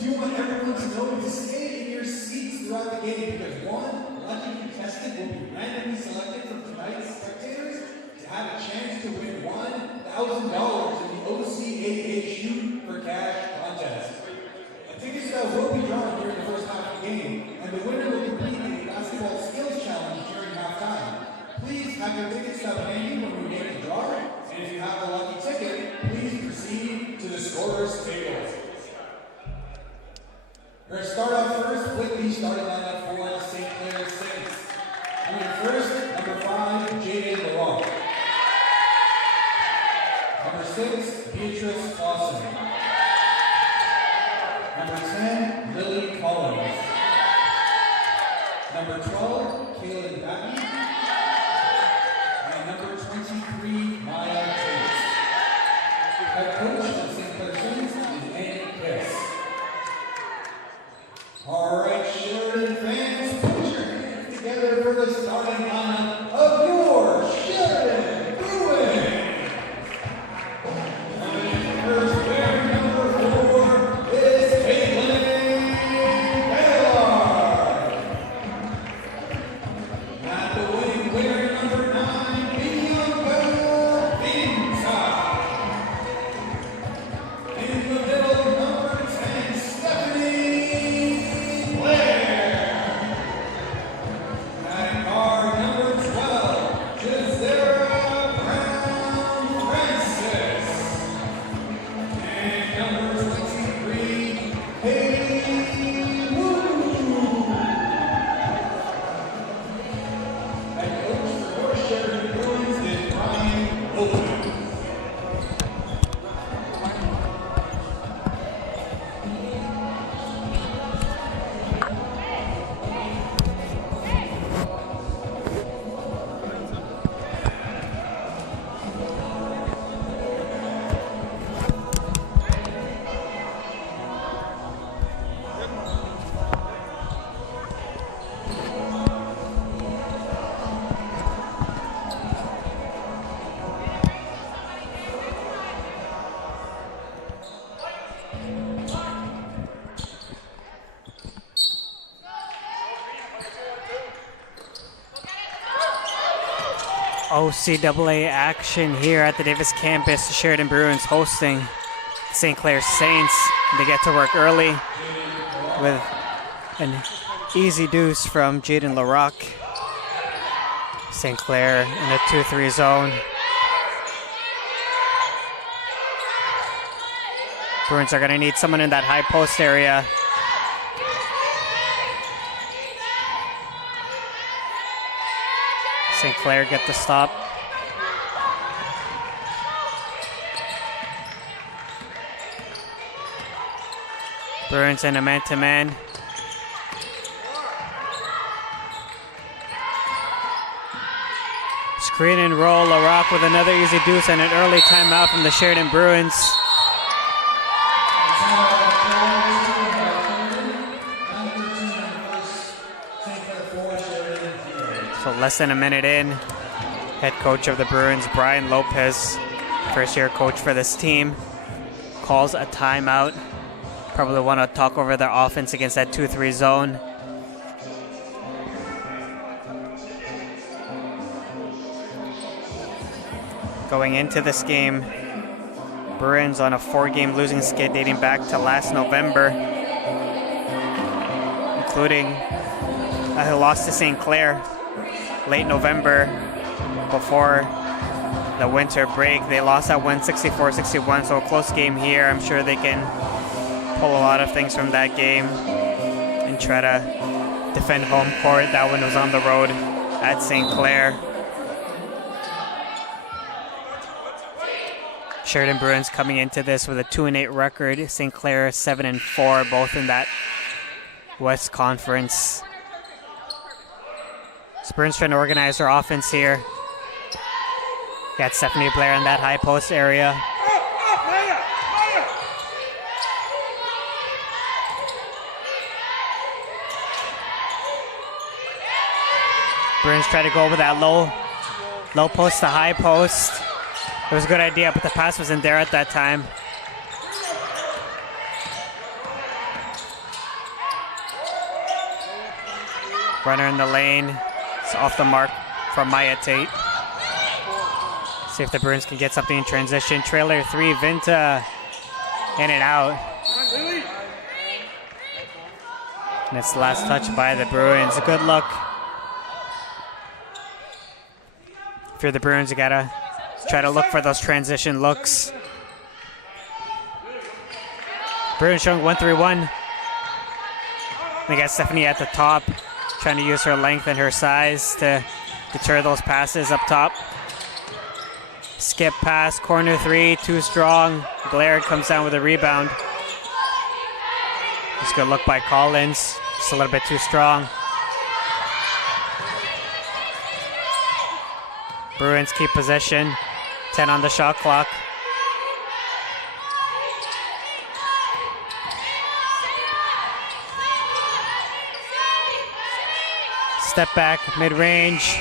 do want everyone to know to stay in your seats throughout the game because one lucky contestant will be randomly selected from tonight's spectators to have a chance to win $1,000 in the OCAA Shoot for Cash contest. A ticket stub will be drawn during the first half of the game, and the winner will complete a basketball skills challenge during halftime. Please have your ticket stub handy when we make the draw, and if you have a lucky ticket, please proceed to the scorer's table. We're going to start off first with the starting lineup for the St. Clair Saints. Coming in first, number 5, Jaden LeRock. Number 6, Beatrice Clausen. Number 10, Lily Collins. Number 12, Kaylin Batten. And number 23, Maya Tate. Head coach of St. Clair Saints is Annie Piss. All right, Sheridan fans, put your hands together for the starting lineup of your Sheridan Bruins. Coming in first, wearing number 4 is Caitlin Taylor. At the wing, wearing number 9, Bianca Pinta. In the middle, number 10, Stephanie Clair. At guard, number 12, Gisera Brown Francis. And number 23, Haley Wu. Head coach for your Sheridan Bruins is Brian Wilson. OCAA action here at the Davis campus. The Sheridan Bruins hosting St. Clair Saints. They get to work early with an easy deuce from Jaden LeRock. St. Clair in a 2-3 zone. Bruins are going to need someone in that high post area. St. Clair get the stop. Bruins in a man-to-man. Screen and roll. LeRock with another easy deuce and an early timeout from the Sheridan Bruins. So less than a minute in, head coach of the Bruins, Brian Lopez, first-year coach for this team, calls a timeout. Probably want to talk over their offense against that 2-3 zone. Going into this game, Bruins on a 4-game losing skid dating back to last November, including a loss to St. Clair late November before the winter break. They lost that one 64-61, so a close game here. I'm sure they can pull a lot of things from that game and try to defend home court. That one was on the road at St. Clair. Sheridan Bruins coming into this with a 2-8 record. St. Clair 7-4, both in that West Conference. Bruins trying to organize their offense here. Got Stephanie Blair in that high post area. Bruins try to go over that low post to high post. It was a good idea, but the pass wasn't there at that time. Runner in the lane. It's off the mark from Maya Tate. See if the Bruins can get something in transition. Trailer 3, Vinta in and out. And it's the last touch by the Bruins. A good look. If you're the Bruins, you gotta try to look for those transition looks. Bruins showing 1-3-1. They got Stephanie at the top, trying to use her length and her size to deter those passes up top. Skip pass, corner 3, too strong. Blair comes down with a rebound. It's a good look by Collins, just a little bit too strong. Bruins keep possession, 10 on the shot clock. Step back, mid-range.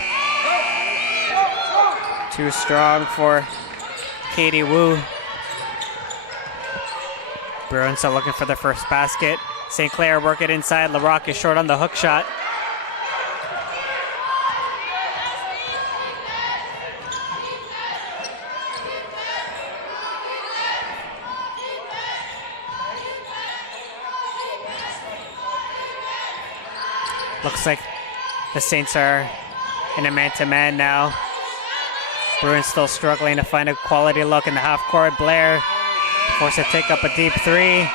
Too strong for Katie Wu. Bruins are looking for their first basket. St. Clair work it inside. LaRock is short on the hook shot. Looks like the Saints are in a man-to-man now. Bruins still struggling to find a quality look in the half court. Blair forced to take up a deep 3.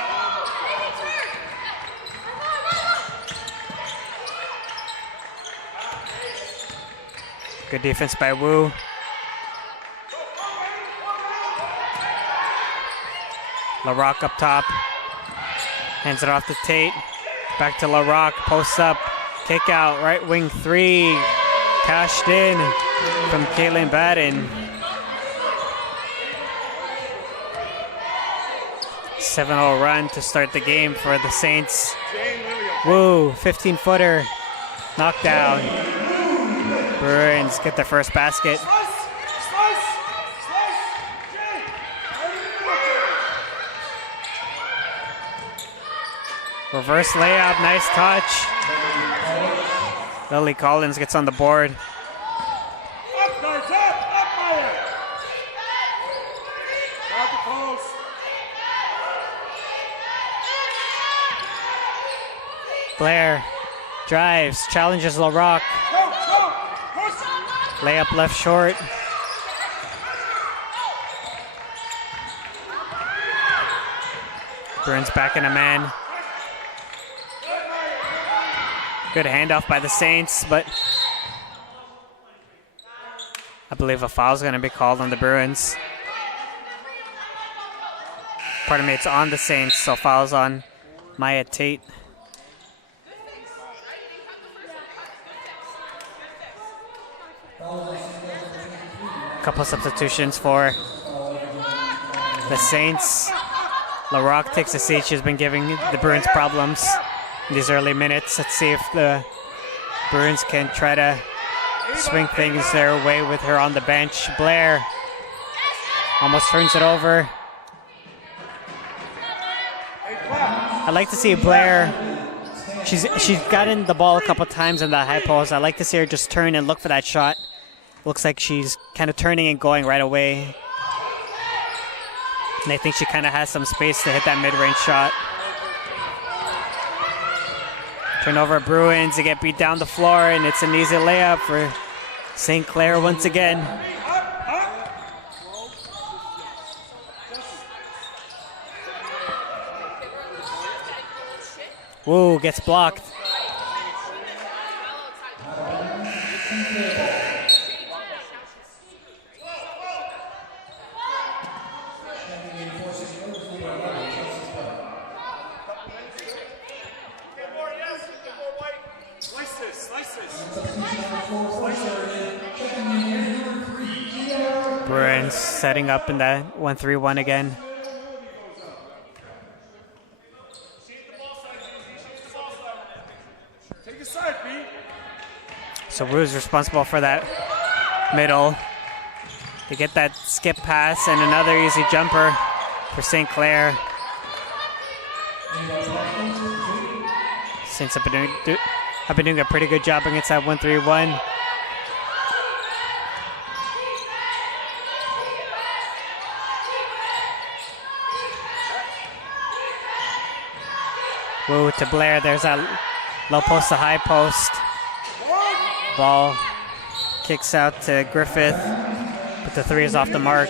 Good defense by Wu. LaRock up top. Hands it off to Tate. Back to LaRock. Posts up. Kick out. Right wing 3. Cashed in from Caitlin Batten. 7-0 run to start the game for the Saints. Woo, 15-footer, knockdown. Bruins get their first basket. Reverse layup, nice touch. Lily Collins gets on the board. Blair drives, challenges LaRock. Layup left short. Bruins back in a man. Good handoff by the Saints, but I believe a foul is going to be called on the Bruins. Pardon me, it's on the Saints, so foul's on Maya Tate. Couple substitutions for the Saints. LaRock takes a seat. She's been giving the Bruins problems in these early minutes. Let's see if the Bruins can try to swing things their way with her on the bench. Blair almost turns it over. I'd like to see Blair. She's gotten the ball a couple times in the high post. I'd like to see her just turn and look for that shot. Looks like she's kind of turning and going right away. And I think she kind of has some space to hit that mid-range shot. Turnover Bruins, they get beat down the floor, and it's an easy layup for St. Clair once again. Woo, gets blocked. Bruins setting up in that 1-3-1 again. So Wu's responsible for that middle. They get that skip pass and another easy jumper for St. Clair. Saints have been have been doing a pretty good job against that 1-3-1. Woo to Blair. There's that low post to high post. Ball kicks out to Griffith, but the 3 is off the mark.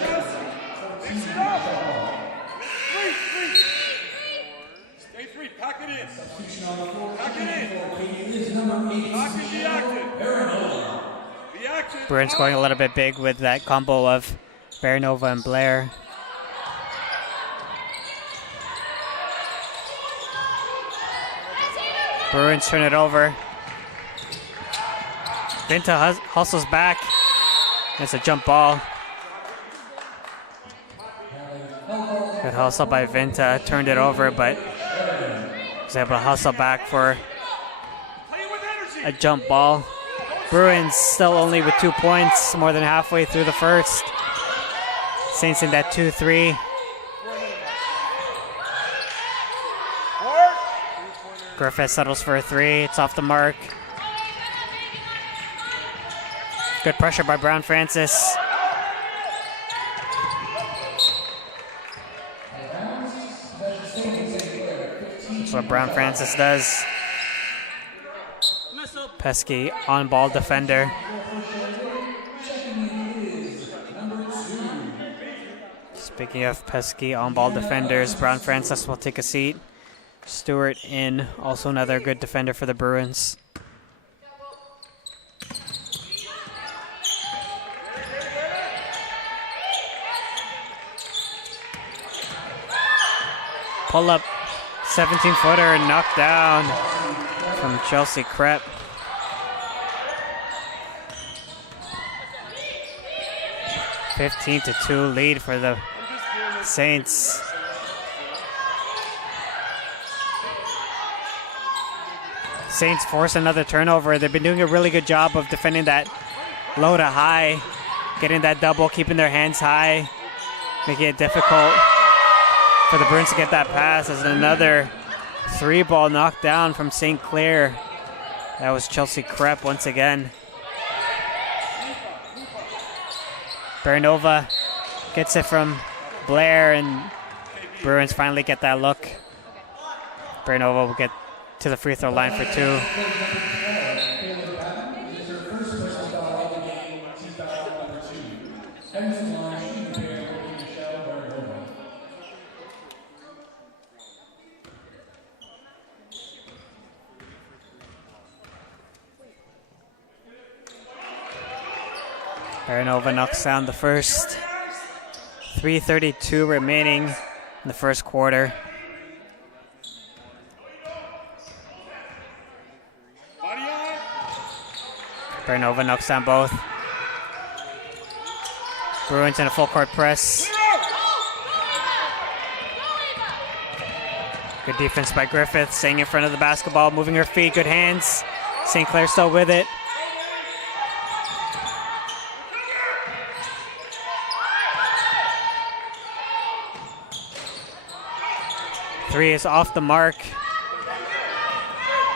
Bruins going a little bit big with that combo of Baranova and Blair. Bruins turn it over. Vinta hustles back. It's a jump ball. Good hustle by Vinta. Turned it over, but was able to hustle back for a jump ball. Bruins still only with 2 points, more than halfway through the first. Saints in that 2-3. Griffith settles for a 3. It's off the mark. Good pressure by Brown Francis. That's what Brown Francis does. Pesky on-ball defender. Speaking of pesky on-ball defenders, Brown Francis will take a seat. Stewart in, also another good defender for the Bruins. Pull up, 17-footer knocked down from Chelsea Krepp. (15-2) lead for the Saints. Saints force another turnover. They've been doing a really good job of defending that low to high, getting that double, keeping their hands high, making it difficult for the Bruins to get that pass. As another 3-ball knocked down from St. Clair. That was Chelsea Krepp once again. Baranova gets it from Blair, and Bruins finally get that look. Baranova will get to the free throw line for 2. Baranova knocks down the first. 3:32 remaining in the first quarter. Baranova knocks down both. Bruins in a full court press. Good defense by Griffith, staying in front of the basketball, moving her feet, good hands. St. Clair still with it. Three is off the mark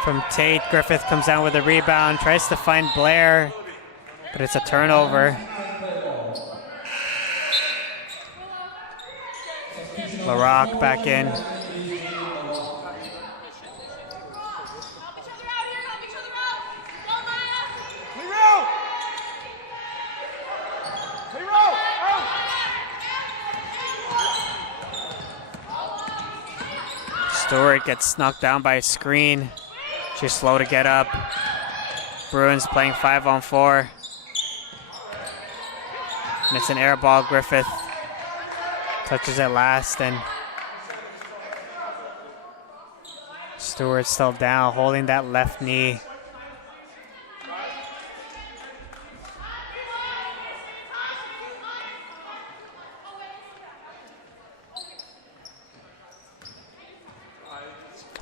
from Tate. Griffith comes down with a rebound, tries to find Blair, but it's a turnover. LaRock back in. Stewart gets knocked down by a screen. She's slow to get up. Bruins playing 5-on-4. And it's an air ball. Griffith touches it last, and Stewart still down, holding that left knee.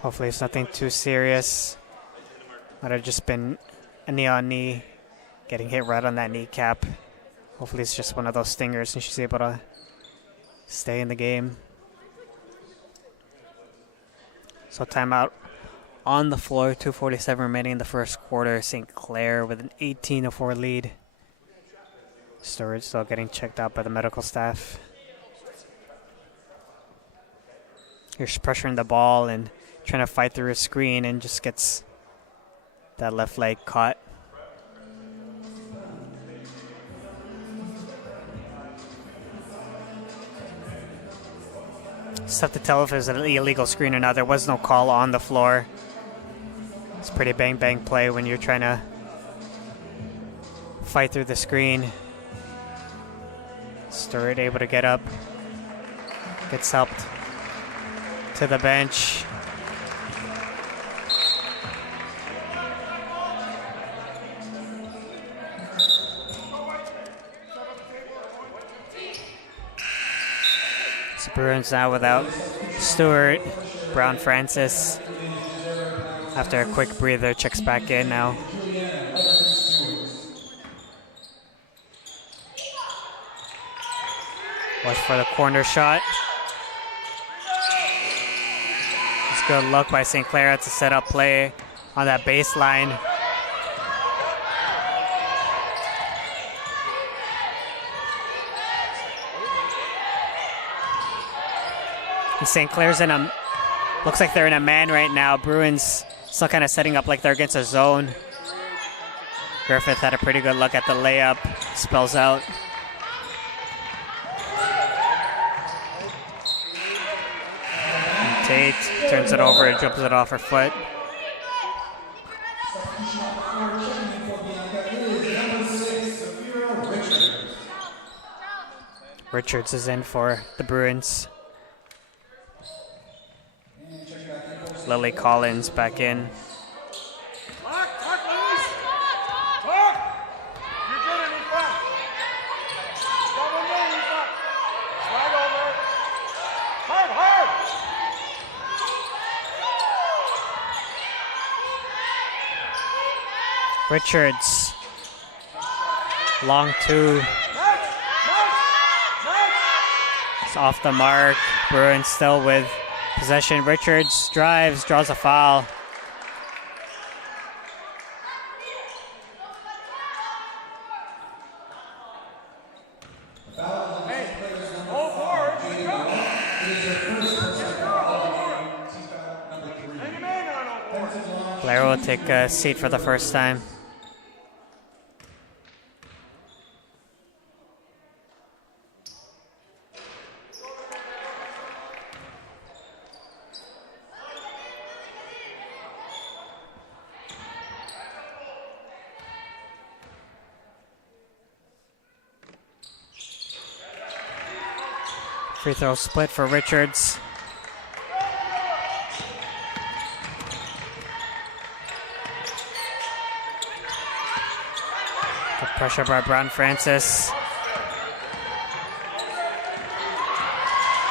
Hopefully it's nothing too serious. Might have just been a knee on knee, getting hit right on that kneecap. Hopefully it's just one of those stingers and she's able to stay in the game. So timeout on the floor. 2:47 remaining in the first quarter. St. Clair with an 18-4 lead. Stewart still getting checked out by the medical staff. Here's pressuring the ball and trying to fight through a screen and just gets that left leg caught. It's tough to tell if it was an illegal screen or not. There was no call on the floor. It's pretty bang play when you're trying to fight through the screen. Stewart able to get up. Gets helped to the bench. Bruins now without Stewart. Brown Francis, after a quick breather, checks back in now. Watch for the corner shot. It's good luck by St. Clair. It's a setup play on that baseline. St. Clair's in a, looks like they're in a man right now. Bruins still kind of setting up like they're against a zone. Griffith had a pretty good look at the layup, spells out. And Tate turns it over and jumps it off her foot. Richards is in for the Bruins. Lily Collins back in. Richards. Long two. It's off the mark. Bruins still with possession. Richards drives, draws a foul. Clair will take a seat for the first time. Free throw split for Richards. Good pressure by Brown Francis.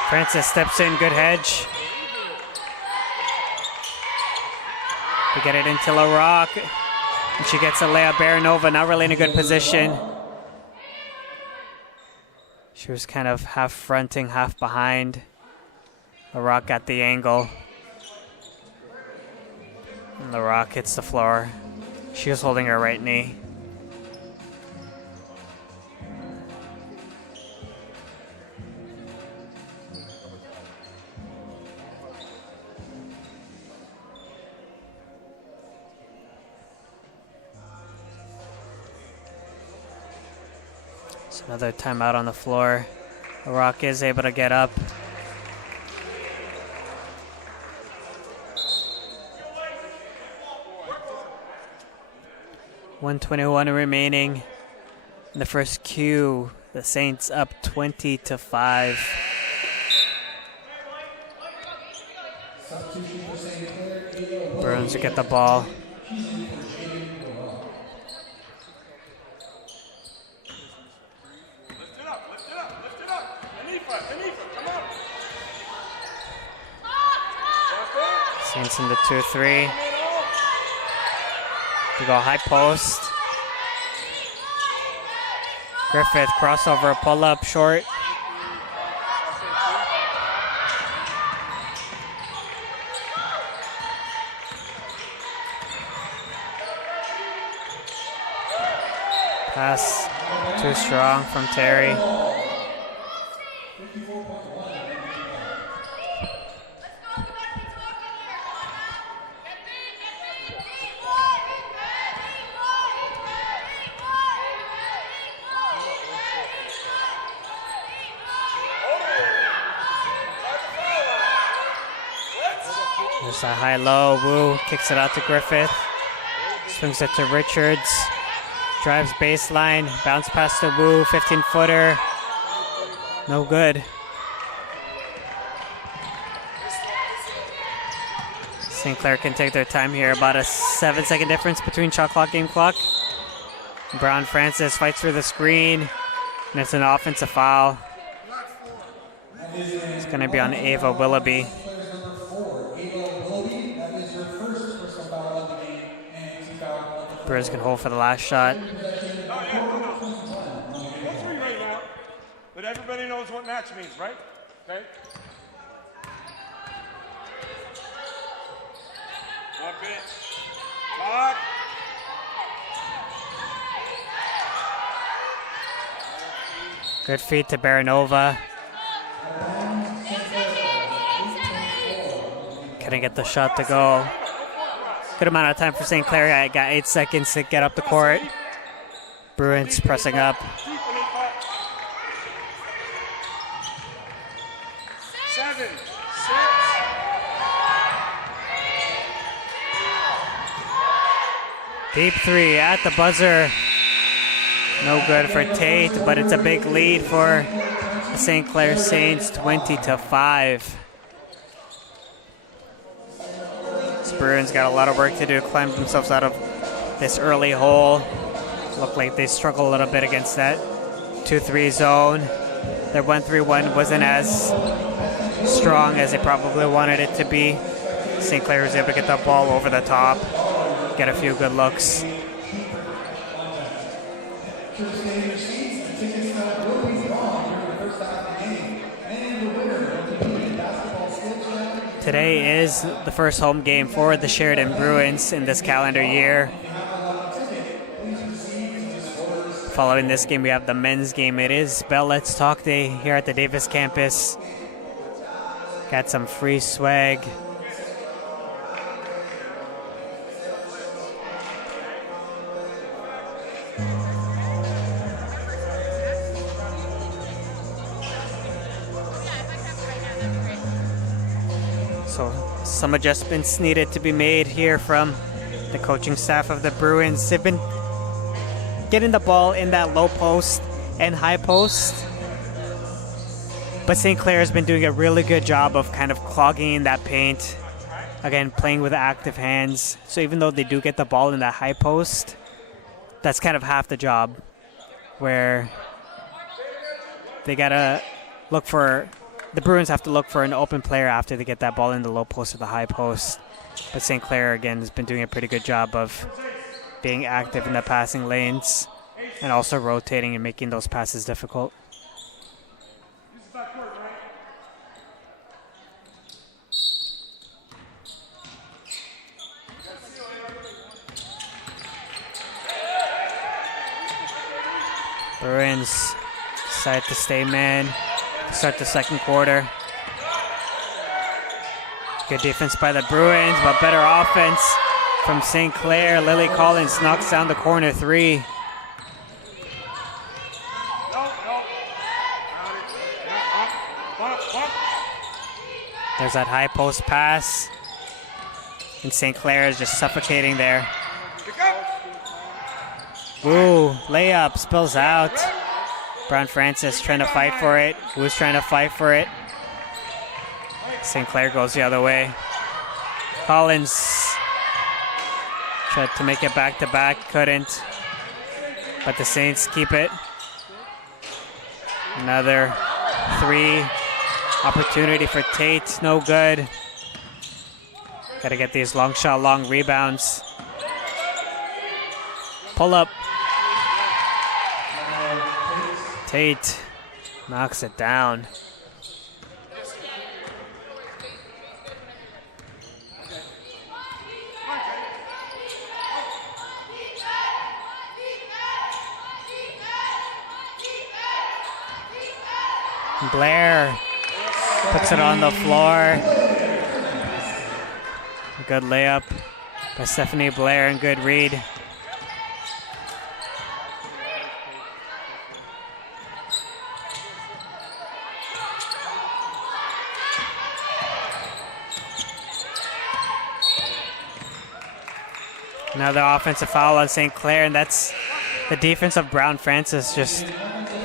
Francis steps in, good hedge. To get it into LaRock. And she gets a layup. Baranova not really in a good position. She was kind of half fronting, half behind. LaRock got the angle. And LaRock hits the floor. She was holding her right knee. Another timeout on the floor. LaRock is able to get up. .121 remaining in the first Q. The Saints up 20-5. Bruins to get the ball. Saints in the 2-3. We go high post. Griffith crossover, pull up, short. Pass too strong from Terry. There's a high-low. Wu kicks it out to Griffith. Swings it to Richards. Drives baseline. Bounce pass to Wu. 15-footer. No good. St. Clair can take their time here. About a 7-second difference between shot clock, game clock. Brown Francis fights for the screen. And it's an offensive foul. It's going to be on Ava Willoughby. Bruins can hold for the last shot. But everybody knows what match means, right? Okay. One minute. Clock. Good feed to Baranova. Couldn't get the shot to go. Good amount of time for St. Clair. I got 8 seconds to get up the court. Bruins pressing up. 7, 6. Deep three at the buzzer. No good for Tate, but it's a big lead for the St. Clair Saints, 20-5. Bruins got a lot of work to do to climb themselves out of this early hole. Looked like they struggled a little bit against that 2-3 zone. Their 1-3-1 wasn't as strong as they probably wanted it to be. St. Clair was able to get that ball over the top, get a few good looks. Today is the first home game for the Sheridan Bruins in this calendar year. Following this game, we have the men's game. It is Bell Let's Talk Day here at the Davis campus. Got some free swag. So some adjustments needed to be made here from the coaching staff of the Bruins. They've been getting the ball in that low post and high post, but St. Clair has been doing a really good job of kind of clogging that paint. Again, playing with active hands. So even though they do get the ball in that high post, that's kind of half the job, where they gotta look for, the Bruins have to look for an open player after they get that ball in the low post or the high post. But St. Clair, again, has been doing a pretty good job of being active in the passing lanes and also rotating and making those passes difficult. Bruins decide to stay man to start the second quarter. Good defense by the Bruins, but better offense from St. Clair. Lily Collins knocks down the corner three. There's that high post pass. And St. Clair is just suffocating there. Ooh, layup spills out. Brown Francis trying to fight for it. Who's trying to fight for it? St. Clair goes the other way. Collins tried to make it back to back, couldn't. But the Saints keep it. Another three. Opportunity for Tate, no good. Gotta get these long shot, long rebounds. Pull up. Tate knocks it down. Blair puts it on the floor. Good layup by Stephanie Blair and good read. Another offensive foul on St. Clair, and that's the defense of Brown Francis. Just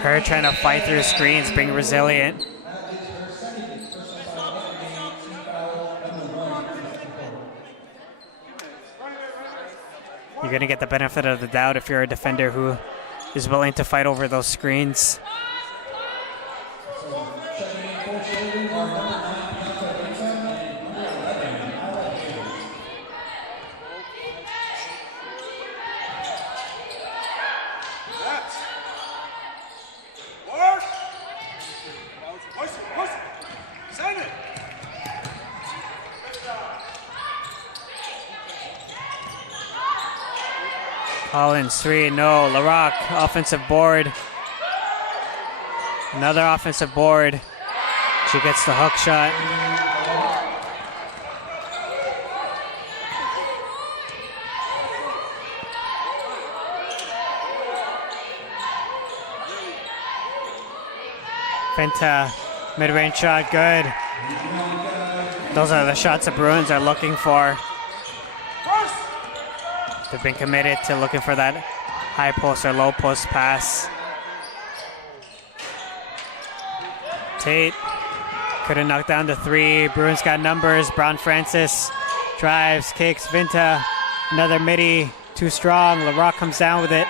her trying to fight through screens, being resilient. You're going to get the benefit of the doubt if you're a defender who is willing to fight over those screens. Collins 3, no. LaRock, offensive board. Another offensive board. She gets the hook shot. Finta, mid-range shot, good. Those are the shots the Bruins are looking for. They've been committed to looking for that high post or low post pass. Tate couldn't knock down the three. Bruins got numbers. Brown Francis drives, kicks. Vinta, another midi, too strong. LaRock comes down with it.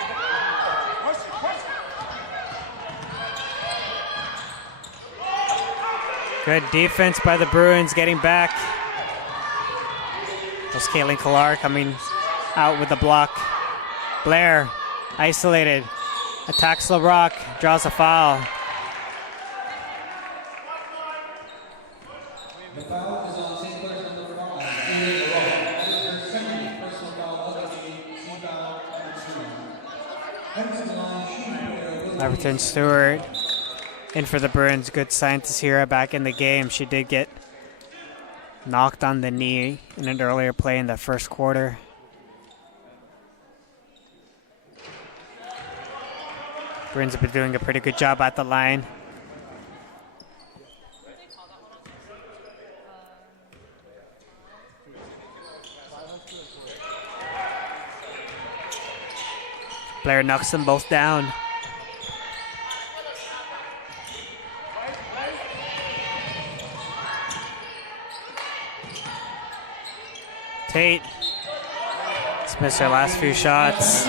Good defense by the Bruins, getting back. There's Caitlin Clair coming out with the block. Blair, isolated, attacks LaRock, draws a foul. The foul is on St. Clair's number 5. That is her second personal foul of the game. Team foul number 2. Everton Stewart in for the Bruins. Good sign to see her back in the game. She did get knocked on the knee in an earlier play in the first quarter. Bruins have been doing a pretty good job at the line. Blair knocks them both down. Tate has missed her last few shots.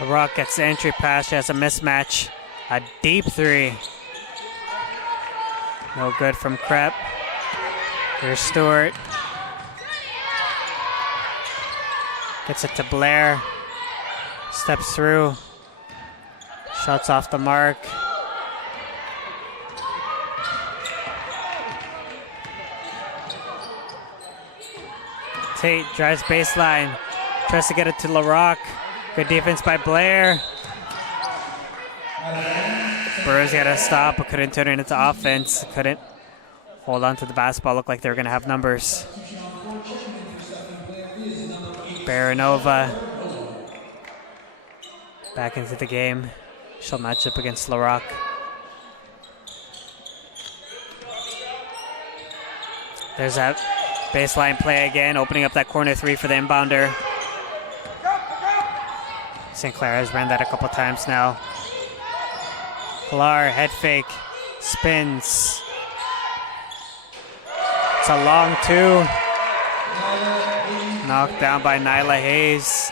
LaRock gets the entry pass. She has a mismatch. A deep three. No good from Krepp. Here's Stewart. Gets it to Blair. Steps through. Shots off the mark. Tate drives baseline. Tries to get it to LaRock. Good defense by Blair. Burroughs got to stop, but couldn't turn it into offense. Couldn't hold on to the basketball. Looked like they were going to have numbers. Baranova back into the game. She'll match up against LaRock. There's that baseline play again, opening up that corner three for the inbounder. St. Clair has ran that a couple times now. Clair, head fake, spins. It's a long two. Knocked down by Nyla Hayes.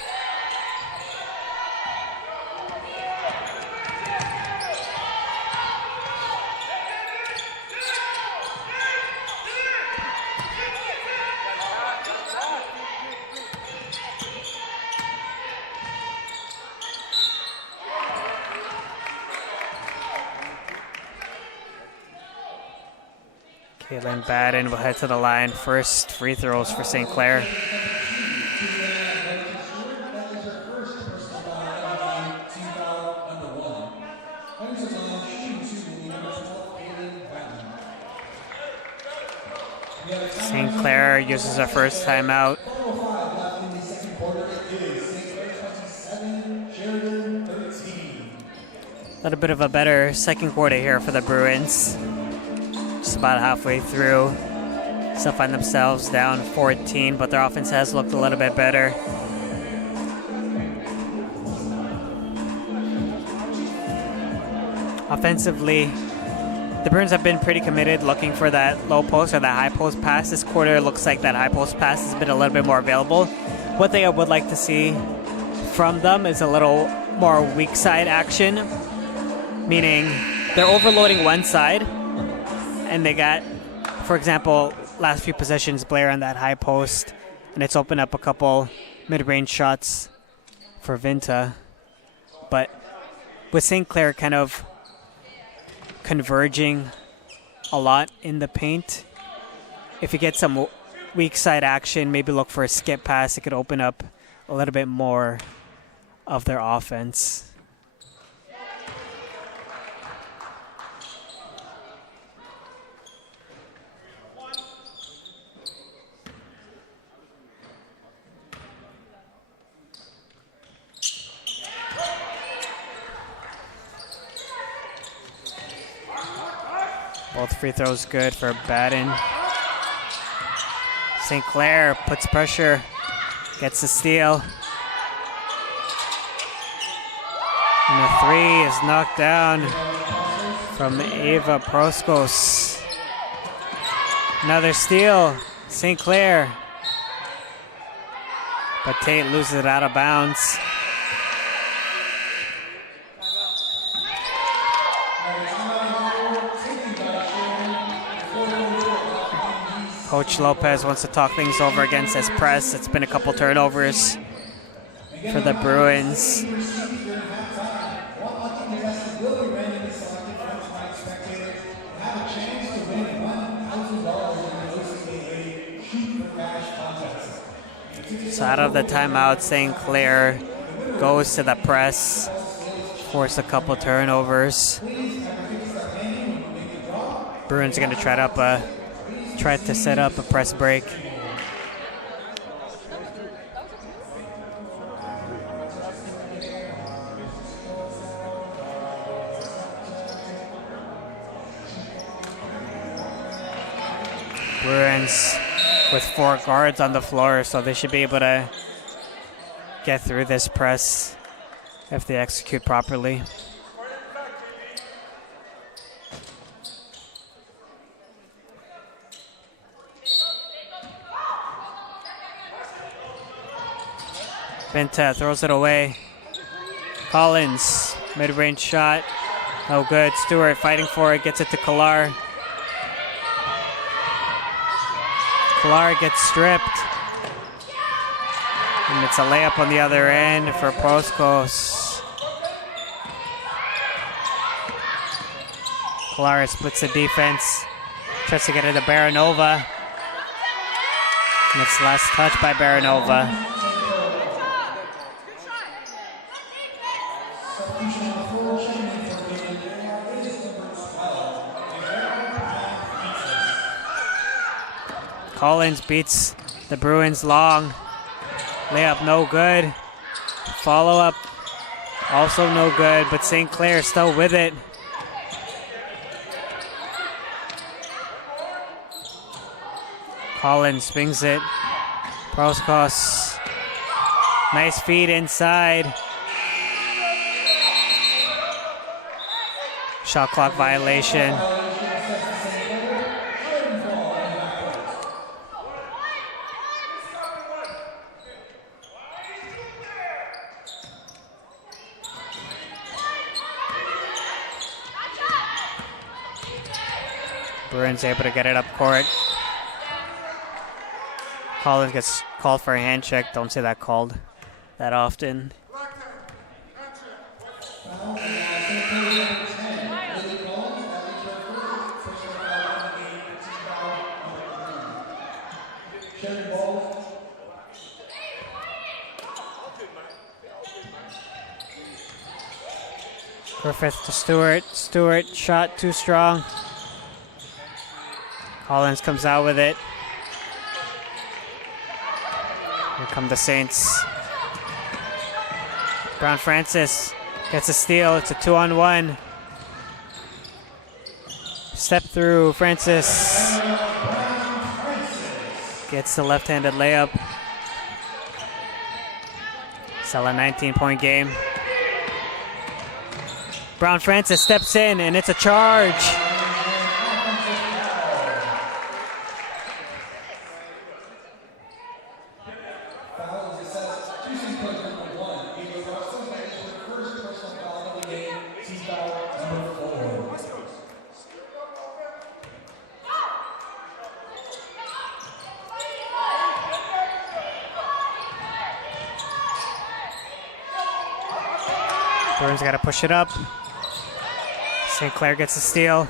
Caitlin Baden will head to the line. First free throws for St. Clair. St. Clair uses her first timeout. A little bit of a better second quarter here for the Bruins. Just about halfway through. Still find themselves down 14, but their offense has looked a little bit better. Offensively, the Bruins have been pretty committed, looking for that low post or that high post pass. This quarter looks like that high post pass has been a little bit more available. One thing I would like to see from them is a little more weak side action, meaning they're overloading one side, and they got, for example, last few possessions, Blair on that high post, and it's opened up a couple mid-range shots for Vinta. But with St. Clair kind of converging a lot in the paint, if you get some weak side action, maybe look for a skip pass, it could open up a little bit more of their offense. Both free throws good for Baden. St. Clair puts pressure, gets the steal. And the three is knocked down from Ava Proskos. Another steal, St. Clair. But Tate loses it out of bounds. Coach Lopez wants to talk things over against his press. It's been a couple turnovers for the Bruins. So out of the timeout, St. Clair goes to the press, force a couple turnovers. Bruins are going to try to set up a press break. Bruins with 4 guards on the floor, so they should be able to get through this press if they execute properly. Vinta throws it away. Collins, mid-range shot, no good. Stewart fighting for it, gets it to Clair. Clair gets stripped. And it's a layup on the other end for Proskos. Clair splits the defense, tries to get it to Baranova. And it's last touch by Baranova. Collins beats the Bruins long. Layup no good. Follow-up also no good, but St. Clair still with it. Collins swings it. Proskos. Nice feed inside. Shot clock violation. Bruins able to get it up court. Collins gets called for a hand check. Don't see that called that often. Griffith to Stewart. Stewart shot too strong. Collins comes out with it. Here come the Saints. Brown Francis gets a steal. It's a 2-on-1. Step through. Francis gets the left-handed layup. Still a 19-point game. Brown Francis steps in, and it's a charge. Bruins got to push it up. St. Clair gets a steal.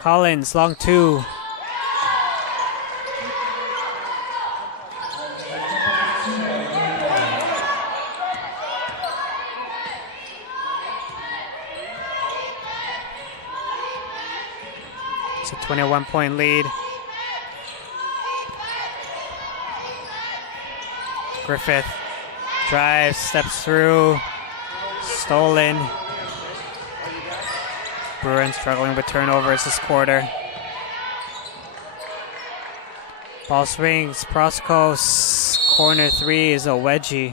Collins, long two. It's a 21-point lead. Griffith drives, steps through, stolen. Bruins struggling with turnovers this quarter. Ball swings, Proskos, corner three is a wedgie.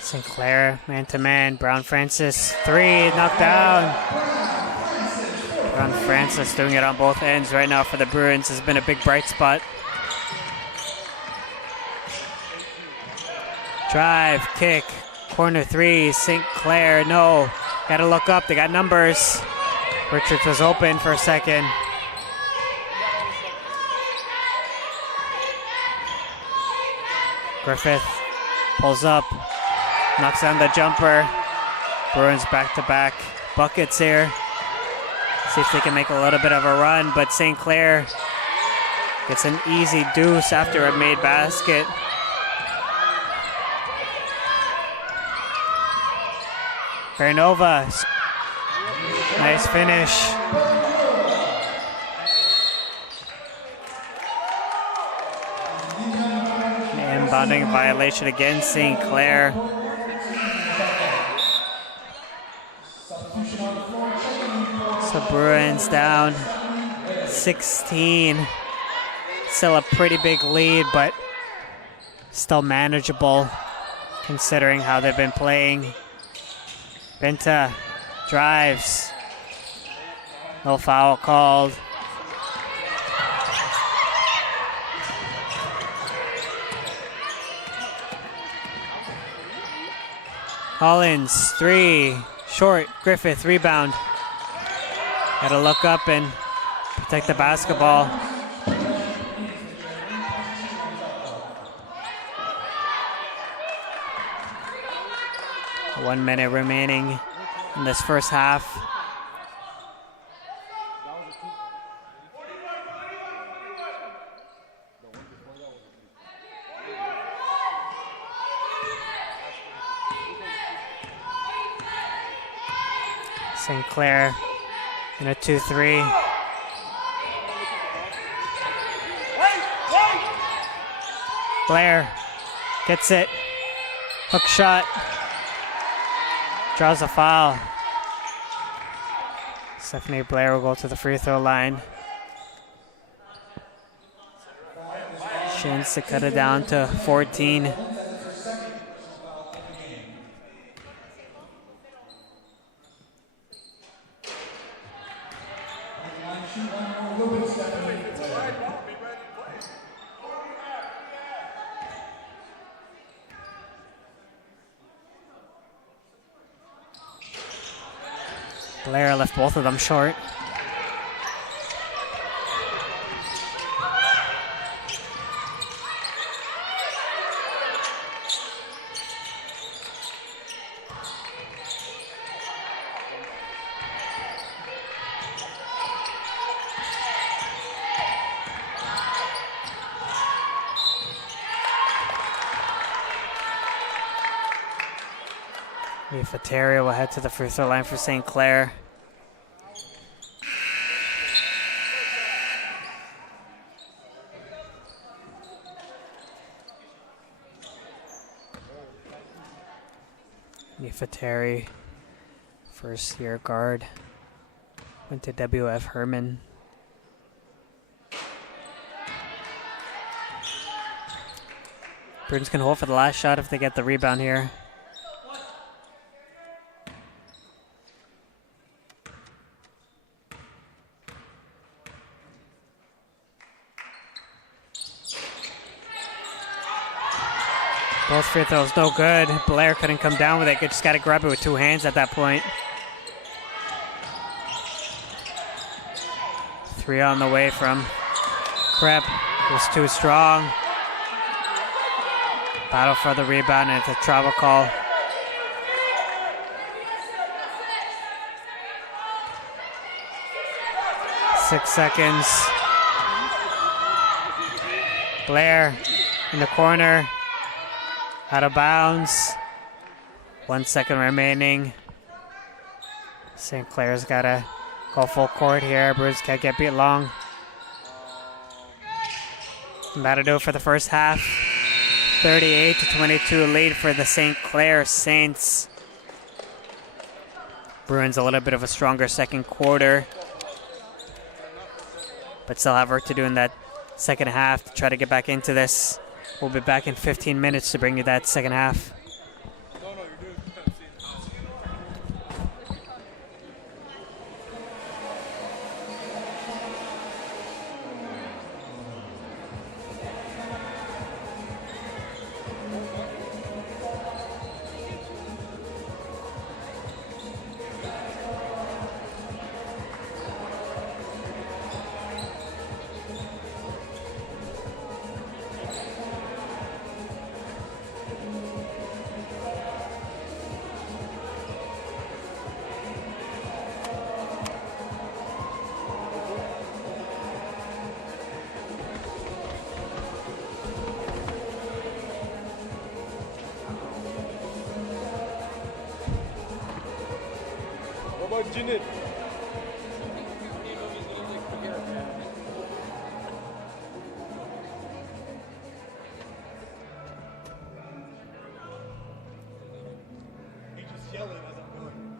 St. Clair, man-to-man, Brown Francis, three, knocked down. Brown Francis doing it on both ends right now for the Bruins has been a big bright spot. Drive, kick, corner three, St. Clair, no. Gotta look up, they got numbers. Richards was open for a second. Griffith pulls up. Knocks down the jumper. Bruins back-to-back buckets here. See if they can make a little bit of a run, but St. Clair gets an easy deuce after a made basket. Beranova, nice finish. Inbounding violation against St. Clair. So Bruins down 16. Still a pretty big lead, but still manageable considering how they've been playing. Benta drives. No foul called. Collins, three, short, Griffith, rebound. Gotta look up and protect the basketball. 1 minute remaining in this first half. St. Clair in a 2-3. Blair gets it. Hook shot. Draws a foul. Stephanie Blair will go to the free throw line. Chance to cut it down to 14. shoot one more, a little bit, Stephanie. It's a wide ball. Be ready to play. Clair left both of them short. Fateri will head to the free throw line for St. Clair. Fateri, first year guard, went to WF Herman. Bruins can hold for the last shot if they get the rebound here. Both free throws no good. Blair couldn't come down with it. Just got to grab it with two hands at that point. 3 on the way from Krepp. It was too strong. Battle for the rebound, and it's a travel call. Six seconds. Blair in the corner. Out of bounds. 1 second remaining. St. Clair's got to go full court here. Bruins can't get beat long. That'll do it for the first half. 38-22 lead for the St. Clair Saints. Bruins a little bit of a stronger second quarter, but still have work to do in that second half to try to get back into this. We'll be back in 15 minutes to bring you that second half. Unit. He's just yelling as I'm going.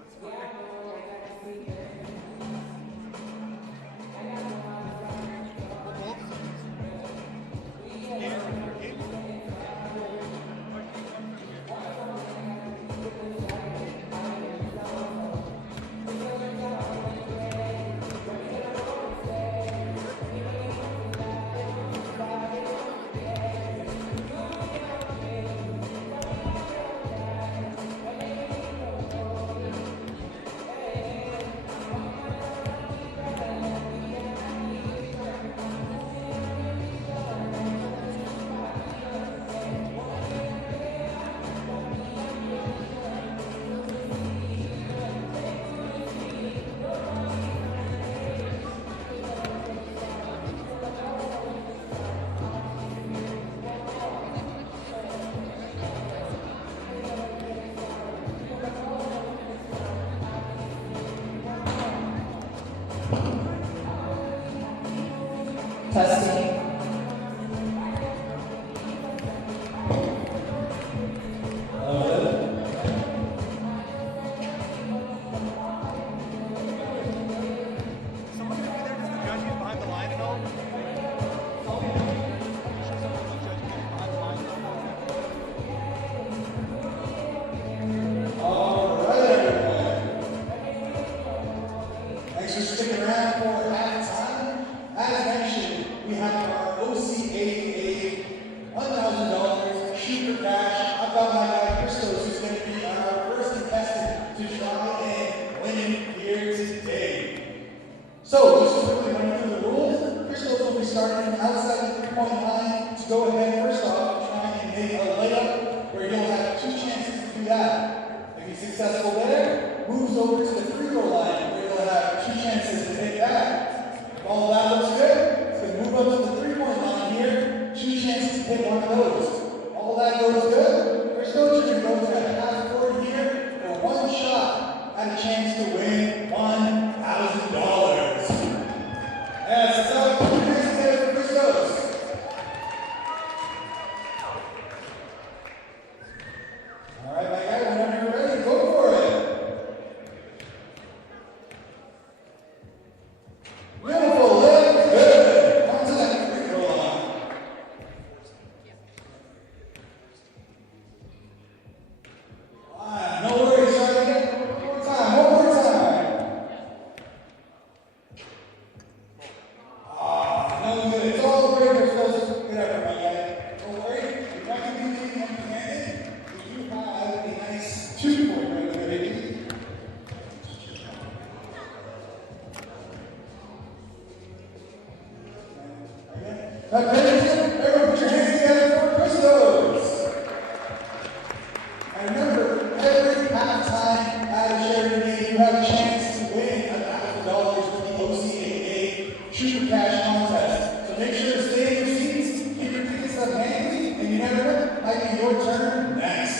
Testing. Thanks for sticking around for halftime. So, just quickly running through the rules. Crystals will be starting outside the 3-point line to go ahead first off, try and make a layup where you'll have 2 chances to do that. If he's successful there, moves over to the free throw line where you'll have 2 chances to hit that. If all that looks good, it's going to move up to the 3-point line here, 2 chances to hit one of those. All that goes good. First coach, you're going to go to half court here for 1 shot and a chance to win $1,000. Yes, so two minutes together for Christos. All right, my guy, whenever you're ready, go for it. Beautiful, lift, good. On to that free throw line. No worries, Sheridan. One more time, one more time. No good. It's all great. There's no good effort, my guy. Don't worry. You're not going to be leaving empty-handed. We do have a nice 2-point right there, baby. Everyone put your hands together for Christos. And remember, every halftime at a Sheridan game, you have a chance to win $1,000 for the OCAA Super Cash Contest. So make sure to stay in your seats, keep your tickets up handy, and you never know, it might be your turn next.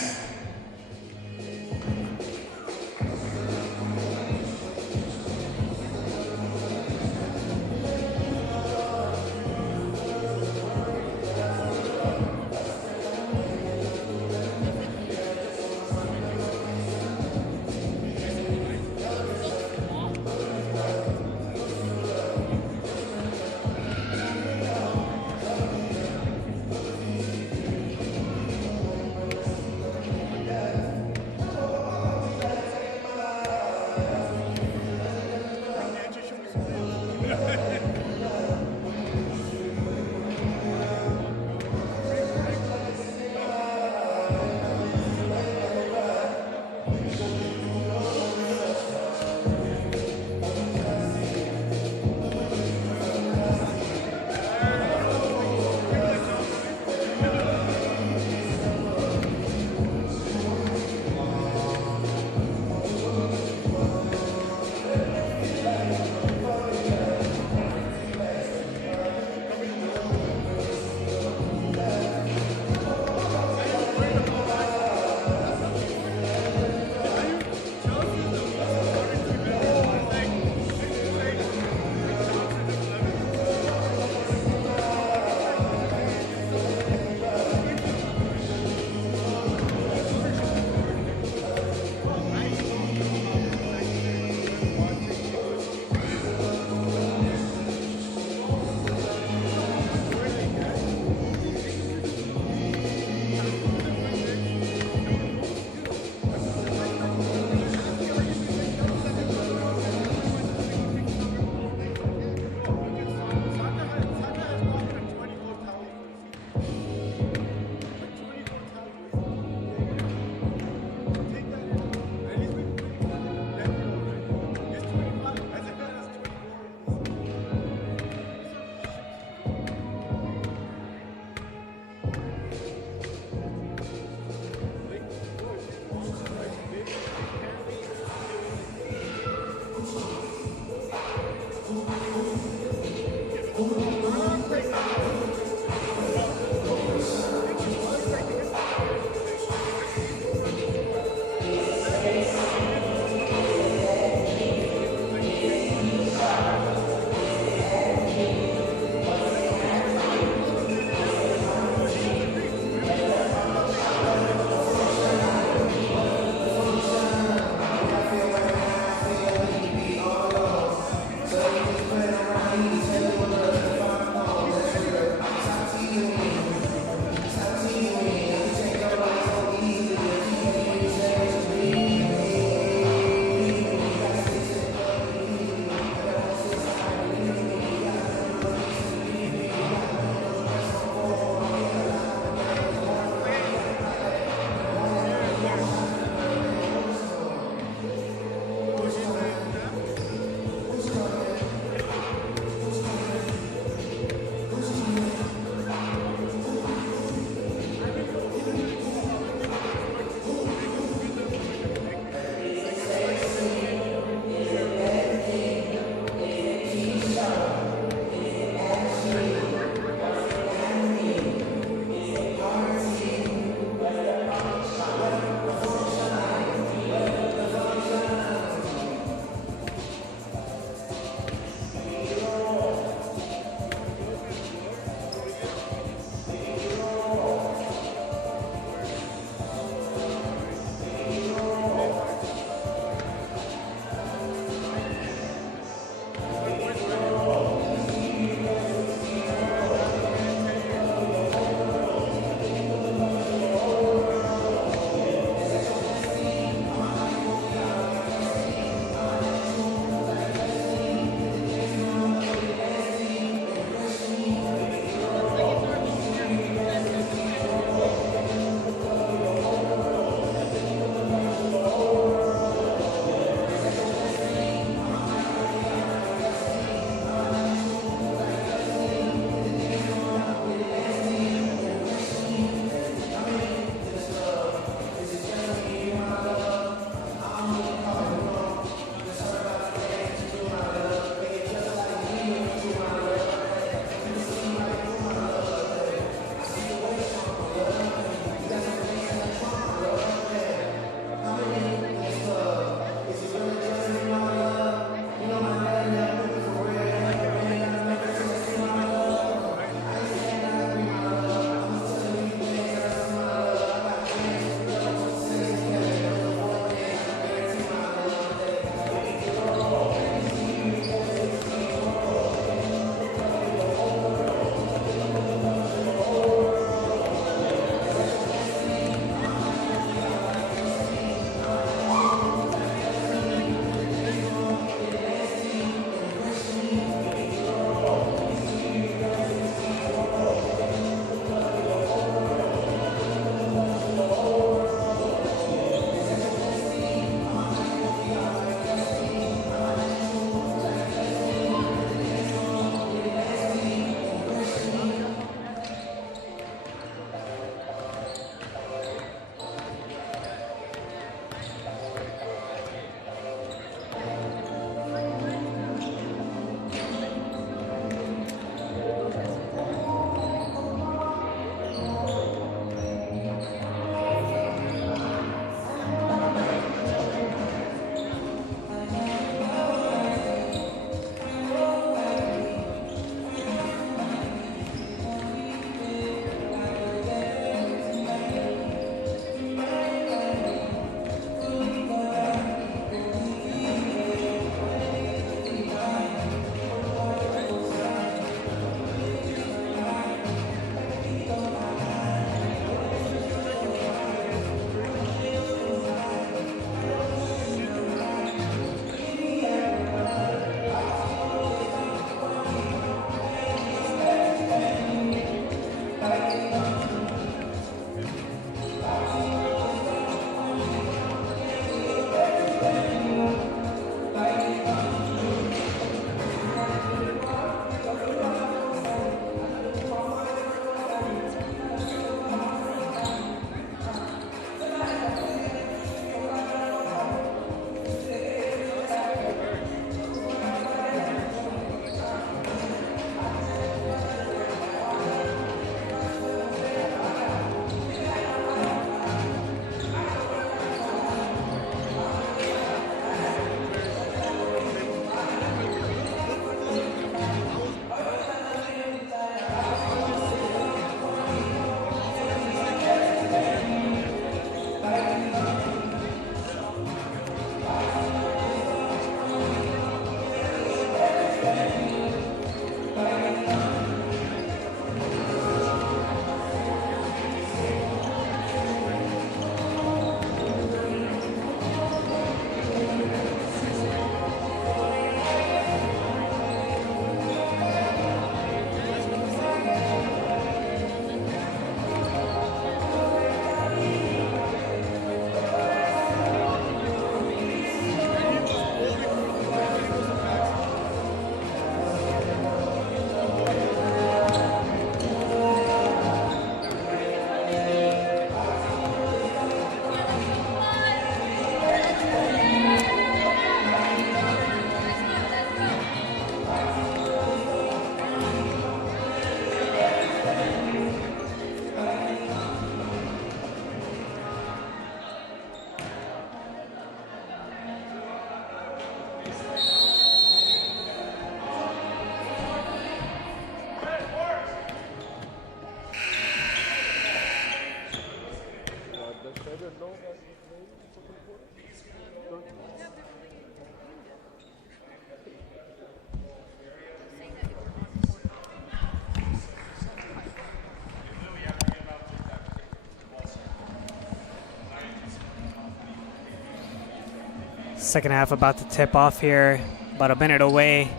Second half about to tip off here. About a minute away.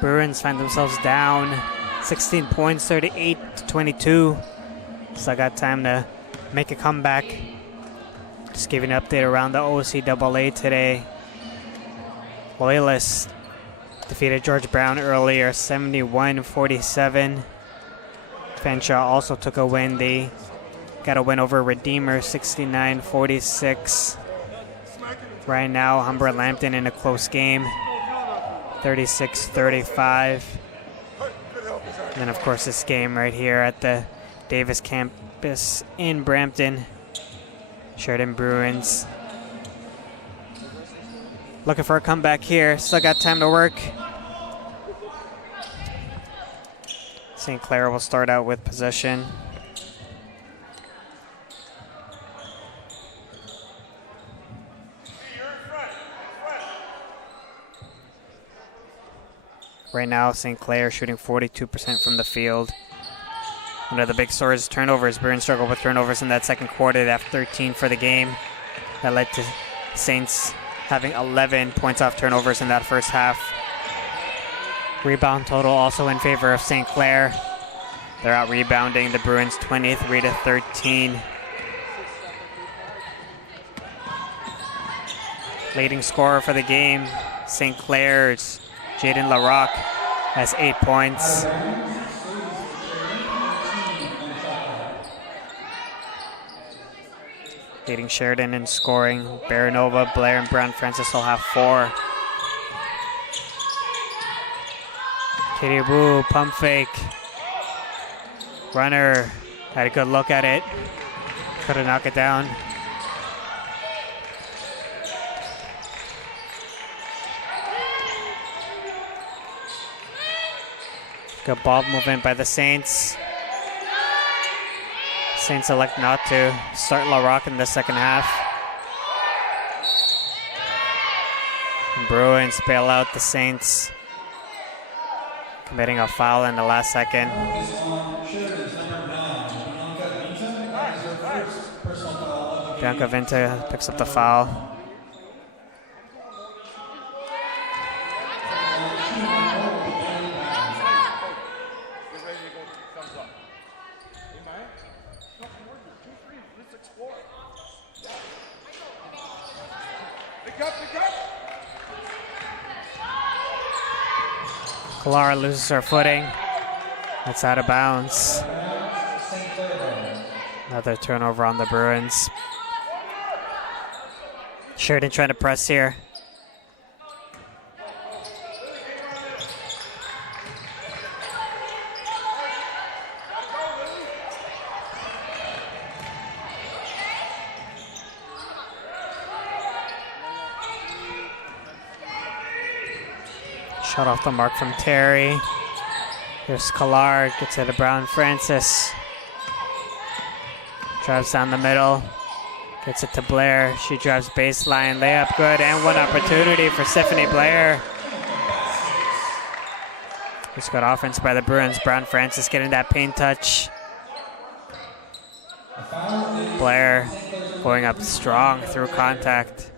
Bruins find themselves down 16 points, 38-22. So I got time to make a comeback. Just giving an update around the OCAA today. Loyalists defeated George Brown earlier, 71-47. Fanshawe also took a win. They got a win over Redeemer, 69-46. Right now, Humber Lambton in a close game, 36-35. And then, of course, this game right here at the Davis campus in Brampton. Sheridan Bruins looking for a comeback here. Still got time to work. St. Clair will start out with possession. Right now, St. Clair shooting 42% from the field. One of the big stories is turnovers. Bruins struggled with turnovers in that second quarter. They have 13 for the game. That led to Saints having 11 points off turnovers in that first half. Rebound total also in favor of St. Clair. They're out rebounding the Bruins 23-13. Leading scorer for the game, St. Clair's Jaden LaRock has 8 points. Leading Sheridan in scoring, Baranova, Blair, and Brown Francis will have 4. Katie Wu, pump fake. Runner had a good look at it. Couldn't knock it down. Good ball movement by the Saints. Saints elect not to start LaRock in the second half. Bruins bail out the Saints, committing a foul in the last second. Bianca Vinta picks up the foul. Clair loses her footing. That's out of bounds. Another turnover on the Bruins. Sheridan trying to press here. Shot off the mark from Terry. Here's Clair, gets it to Brown Francis. Drives down the middle. Gets it to Blair. She drives baseline. Layup good. And one opportunity for Stephanie Blair. Just got offense by the Bruins. Brown Francis getting that paint touch. Blair going up strong through contact.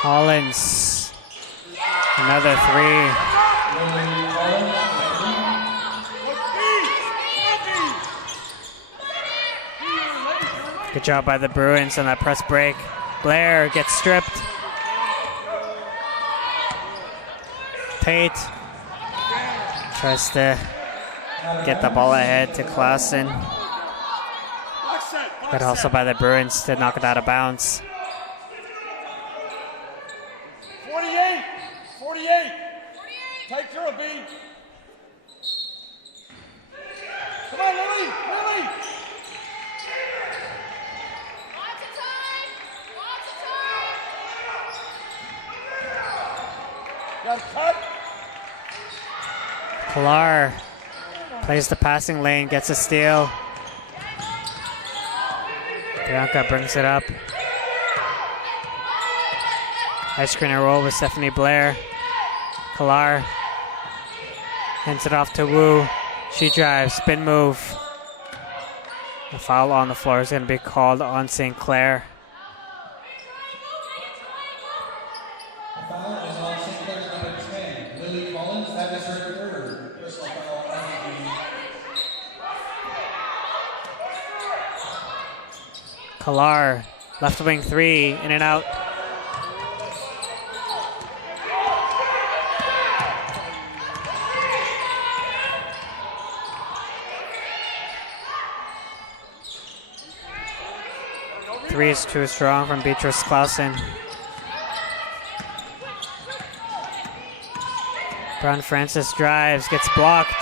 Collins, another 3. Good job by the Bruins on that press break. Blair gets stripped. Tate tries to get the ball ahead to Clausen. Good hustle by the Bruins to knock it out of bounds. 48. Tight through, B. Come on, Lily! Lily! Lots of time! Lots of time! Got cut. Clair plays the passing lane, gets a steal. Bianca brings it up. Ice screen and roll with Stephanie Blair. Clair hands it off to Wu. She drives, spin move. The foul on the floor is going to be called on St. Clair. The foul is on St. Clair's number 10, Lily Collins. That is her third personal foul on the game. Clair, left wing three, in and out. Three is too strong from Beatrice Clausen. Brown Francis drives, gets blocked.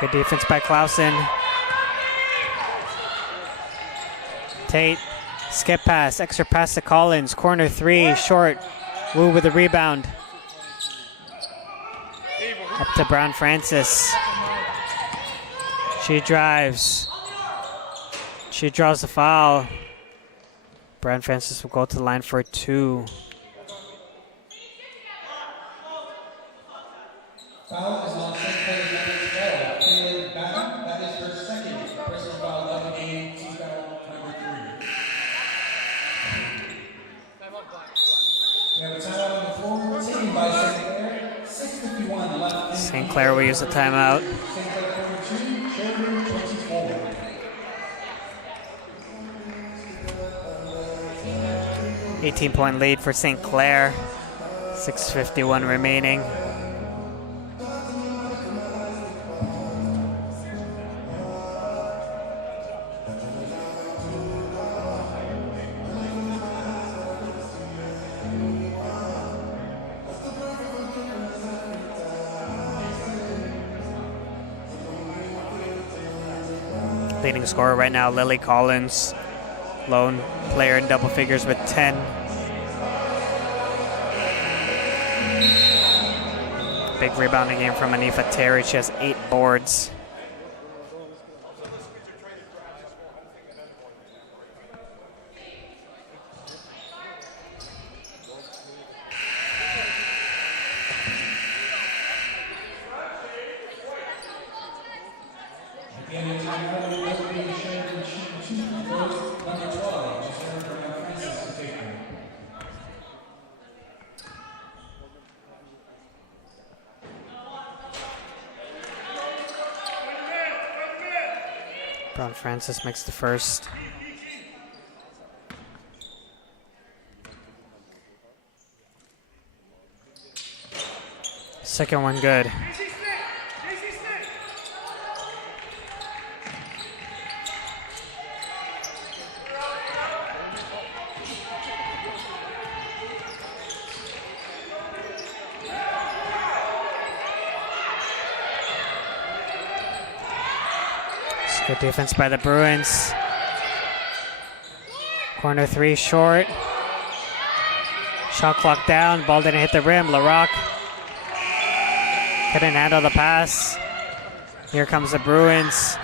Good defense by Clausen. Tate, skip pass, extra pass to Collins. Corner three, short. Wu with a rebound. Up to Brown Francis. She drives. She draws the foul. Brown Francis will go to the line for two. Foul is on St. Clair's number 12, Taylor Batten. That is her second personal foul of the game. Team foul number 3. We have a timeout on the floor taken by St. Clair. 6:51 left. St. Clair will use the timeout. St. Clair 42, Sheridan 24. 18-point lead for St. Clair. 6:51 remaining. Leading scorer right now, Lily Collins. Lone player in double figures with 10. Big rebounding game from Anifa Terry. She has 8 boards. Again, a timeout will be Sheridan 2 goes number 12. Just for Brown Francis to take them. Brown Francis makes the first. Second one good. Good defense by the Bruins. Corner three short. Shot clock down. Ball didn't hit the rim. LaRock couldn't handle the pass. Here comes the Bruins.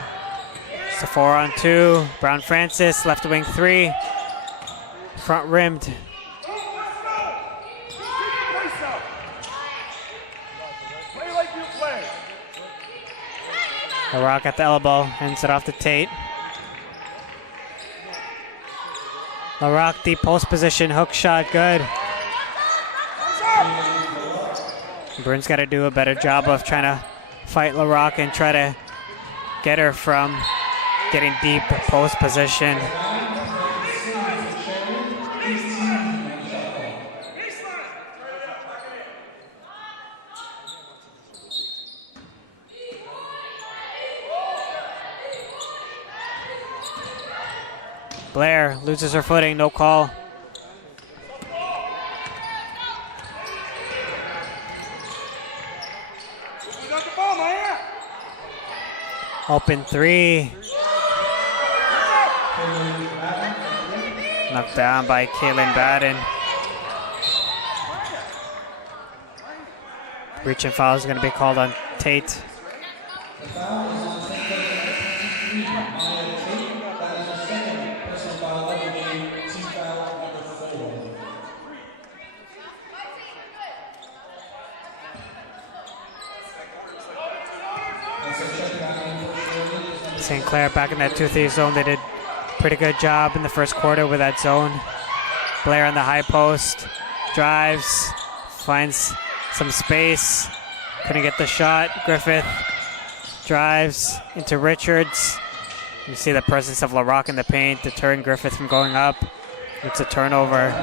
It's a 4-on-2. Brown Francis, left wing three. Front rimmed. LaRock at the elbow, hands it off to Tate. LaRock, deep post position, hook shot, good. Bruins got to do a better job of trying to fight LaRock and try to get her from getting deep post position. Blair loses her footing, no call. Open three. Knocked down by Kaylin Baden. Reaching foul is going to be called on Tate. St. Clair back in that 2-3 zone. They did a pretty good job in the first quarter with that zone. Blair on the high post, drives, finds some space, couldn't get the shot. Griffith drives into Richards. You see the presence of LaRock in the paint, deterring Griffith from going up. It's a turnover.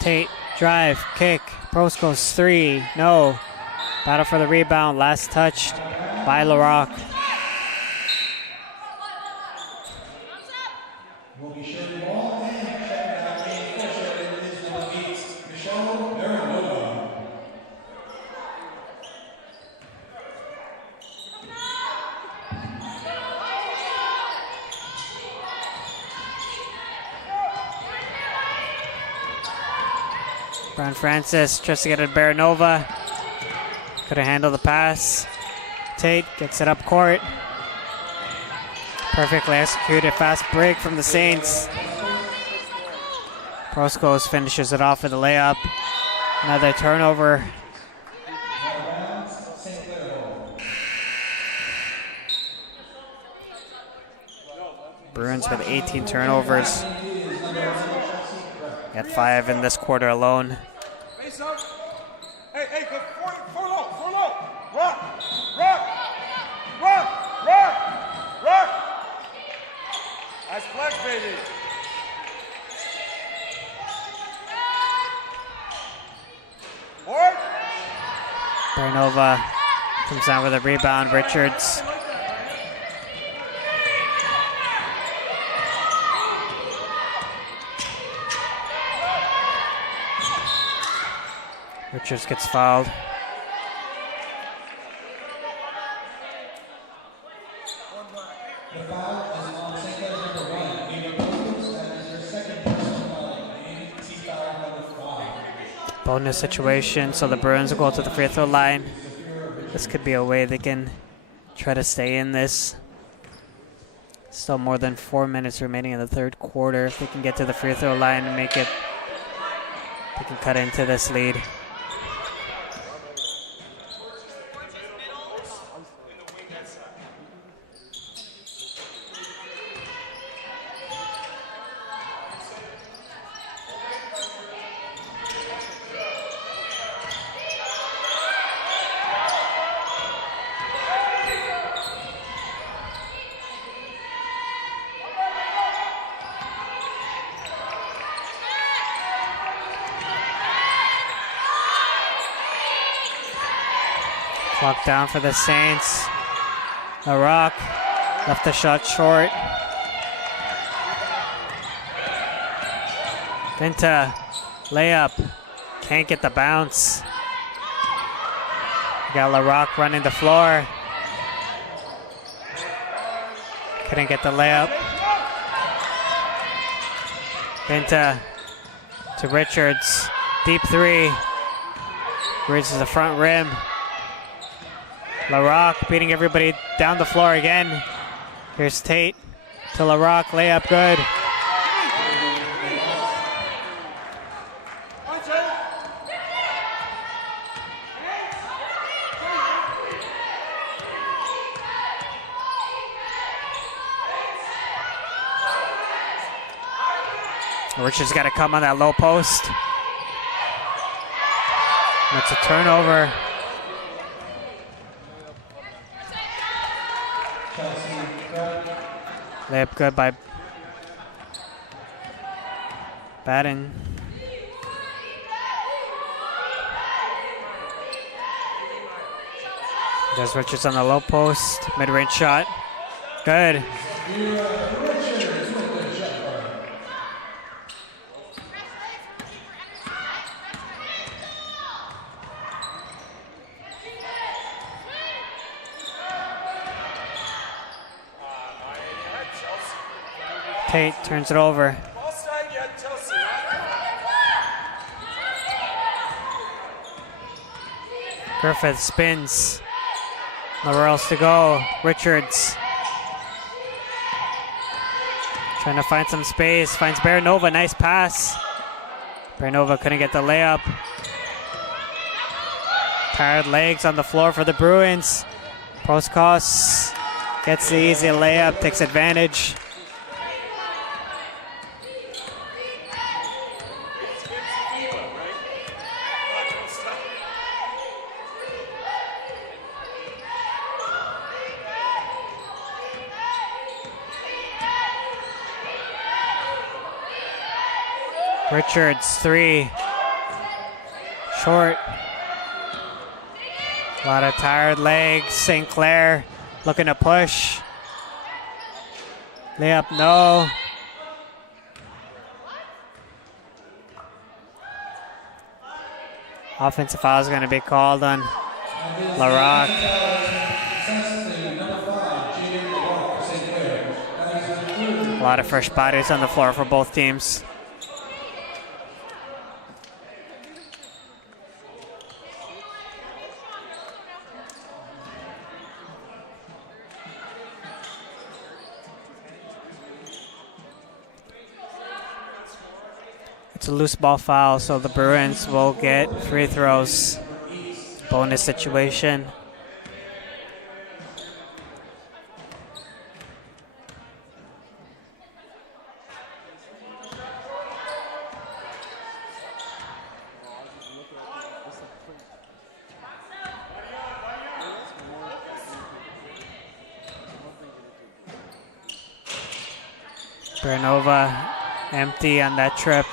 Tate, drive, kick, Post goes three, no. Battle for the rebound, last touched by LaRock. Brown Francis tries to get it to Baranova. Couldn't handle the pass. Tate gets it up court. Perfectly executed fast break from the Saints. Proskos finishes it off with a layup. Another turnover. Bruins with 18 turnovers. Got 5 in this quarter alone. Hey, go four low. Rock. That's flex, baby. Baranova comes down with a rebound. Richards. Richards gets fouled. Bonus situation, so the Bruins will go to the free throw line. This could be a way they can try to stay in this. Still more than 4 minutes remaining in the third quarter. If they can get to the free throw line and make it, they can cut into this lead. Clock down for the Saints. LaRock left the shot short. Vinta, layup. Can't get the bounce. Got LaRock running the floor. Couldn't get the layup. Vinta to Richards. Deep three. Reaches the front rim. LaRock beating everybody down the floor again. Here's Tate to LaRock, layup good. Richards got to come on that low post. It's a turnover. Layup good by Baden. There's Richards on the low post. Mid-range shot. Good. Tate turns it over. Griffith spins. Nowhere else to go. Richards. Trying to find some space. Finds Baranova. Nice pass. Baranova couldn't get the layup. Tired legs on the floor for the Bruins. Prostkos gets the easy layup. Takes advantage. Richards, three. Short. A lot of tired legs. St. Clair looking to push. Layup, no. Offensive foul is going to be called on LaRock. A lot of fresh bodies on the floor for both teams. It's a loose ball foul, so the Bruins will get free throws. Bonus situation. Baranova empty on that trip.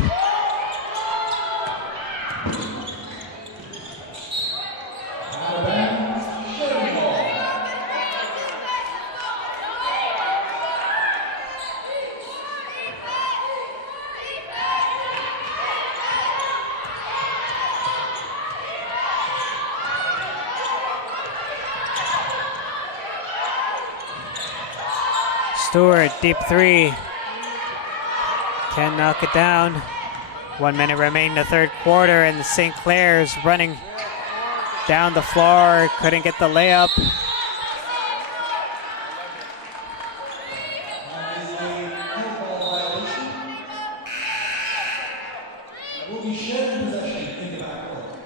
Stewart, deep three. Can't knock it down. 1 minute remaining in the third quarter, and the St. Clair's running down the floor. Couldn't get the layup. Will be Sheridan possession in the backcourt.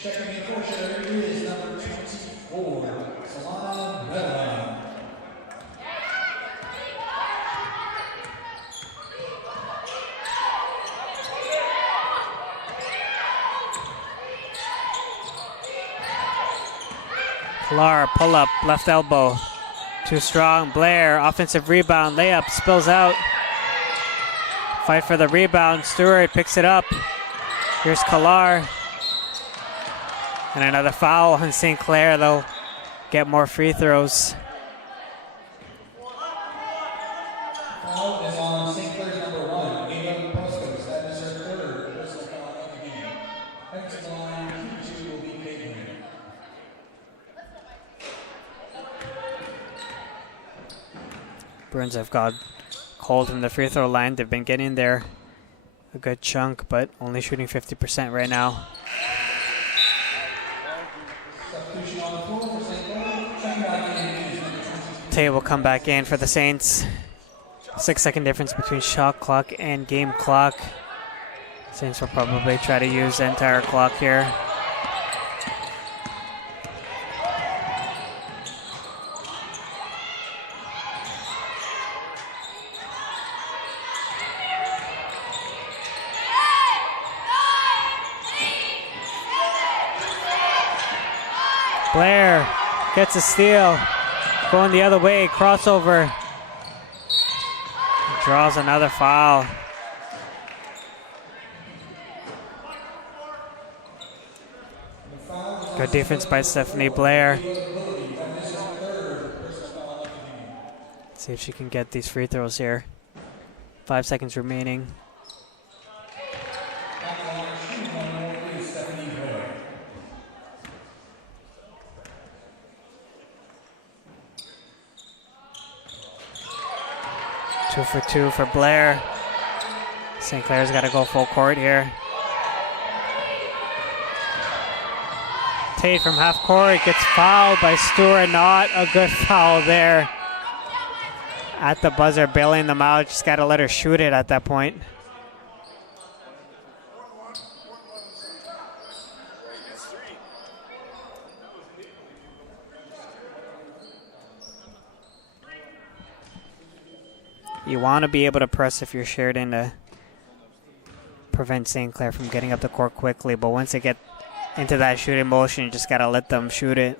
Checking in for Sheridan is number 24, Solana. Clair, pull up, left elbow. Too strong. Blair, offensive rebound, layup, spills out. Fight for the rebound. Stewart picks it up. Here's Clair. And another foul on St. Clair. They'll get more free throws. Foul is on St. Clair's number 1, Ava Postos. That is her third personal foul of the game. Next to the line, Q2 will be Peyton. Bruins have got cold from the free throw line. They've been getting there a good chunk, but only shooting 50% right now. Tate will come back in for the Saints. 6-second difference between shot clock and game clock. Saints will probably try to use the entire clock here. Blair gets a steal. Going the other way, crossover. Draws another foul. Good defense by Stephanie Blair. See if she can get these free throws here. 5 seconds remaining. Two for two for Blair. St. Clair's got to go full court here. Tate from half court gets fouled by Stewart. Not a good foul there. At the buzzer, bailing them out. Just got to let her shoot it at that point. You want to be able to press if you're Sheridan to prevent St. Clair from getting up the court quickly, but once they get into that shooting motion, you just got to let them shoot it.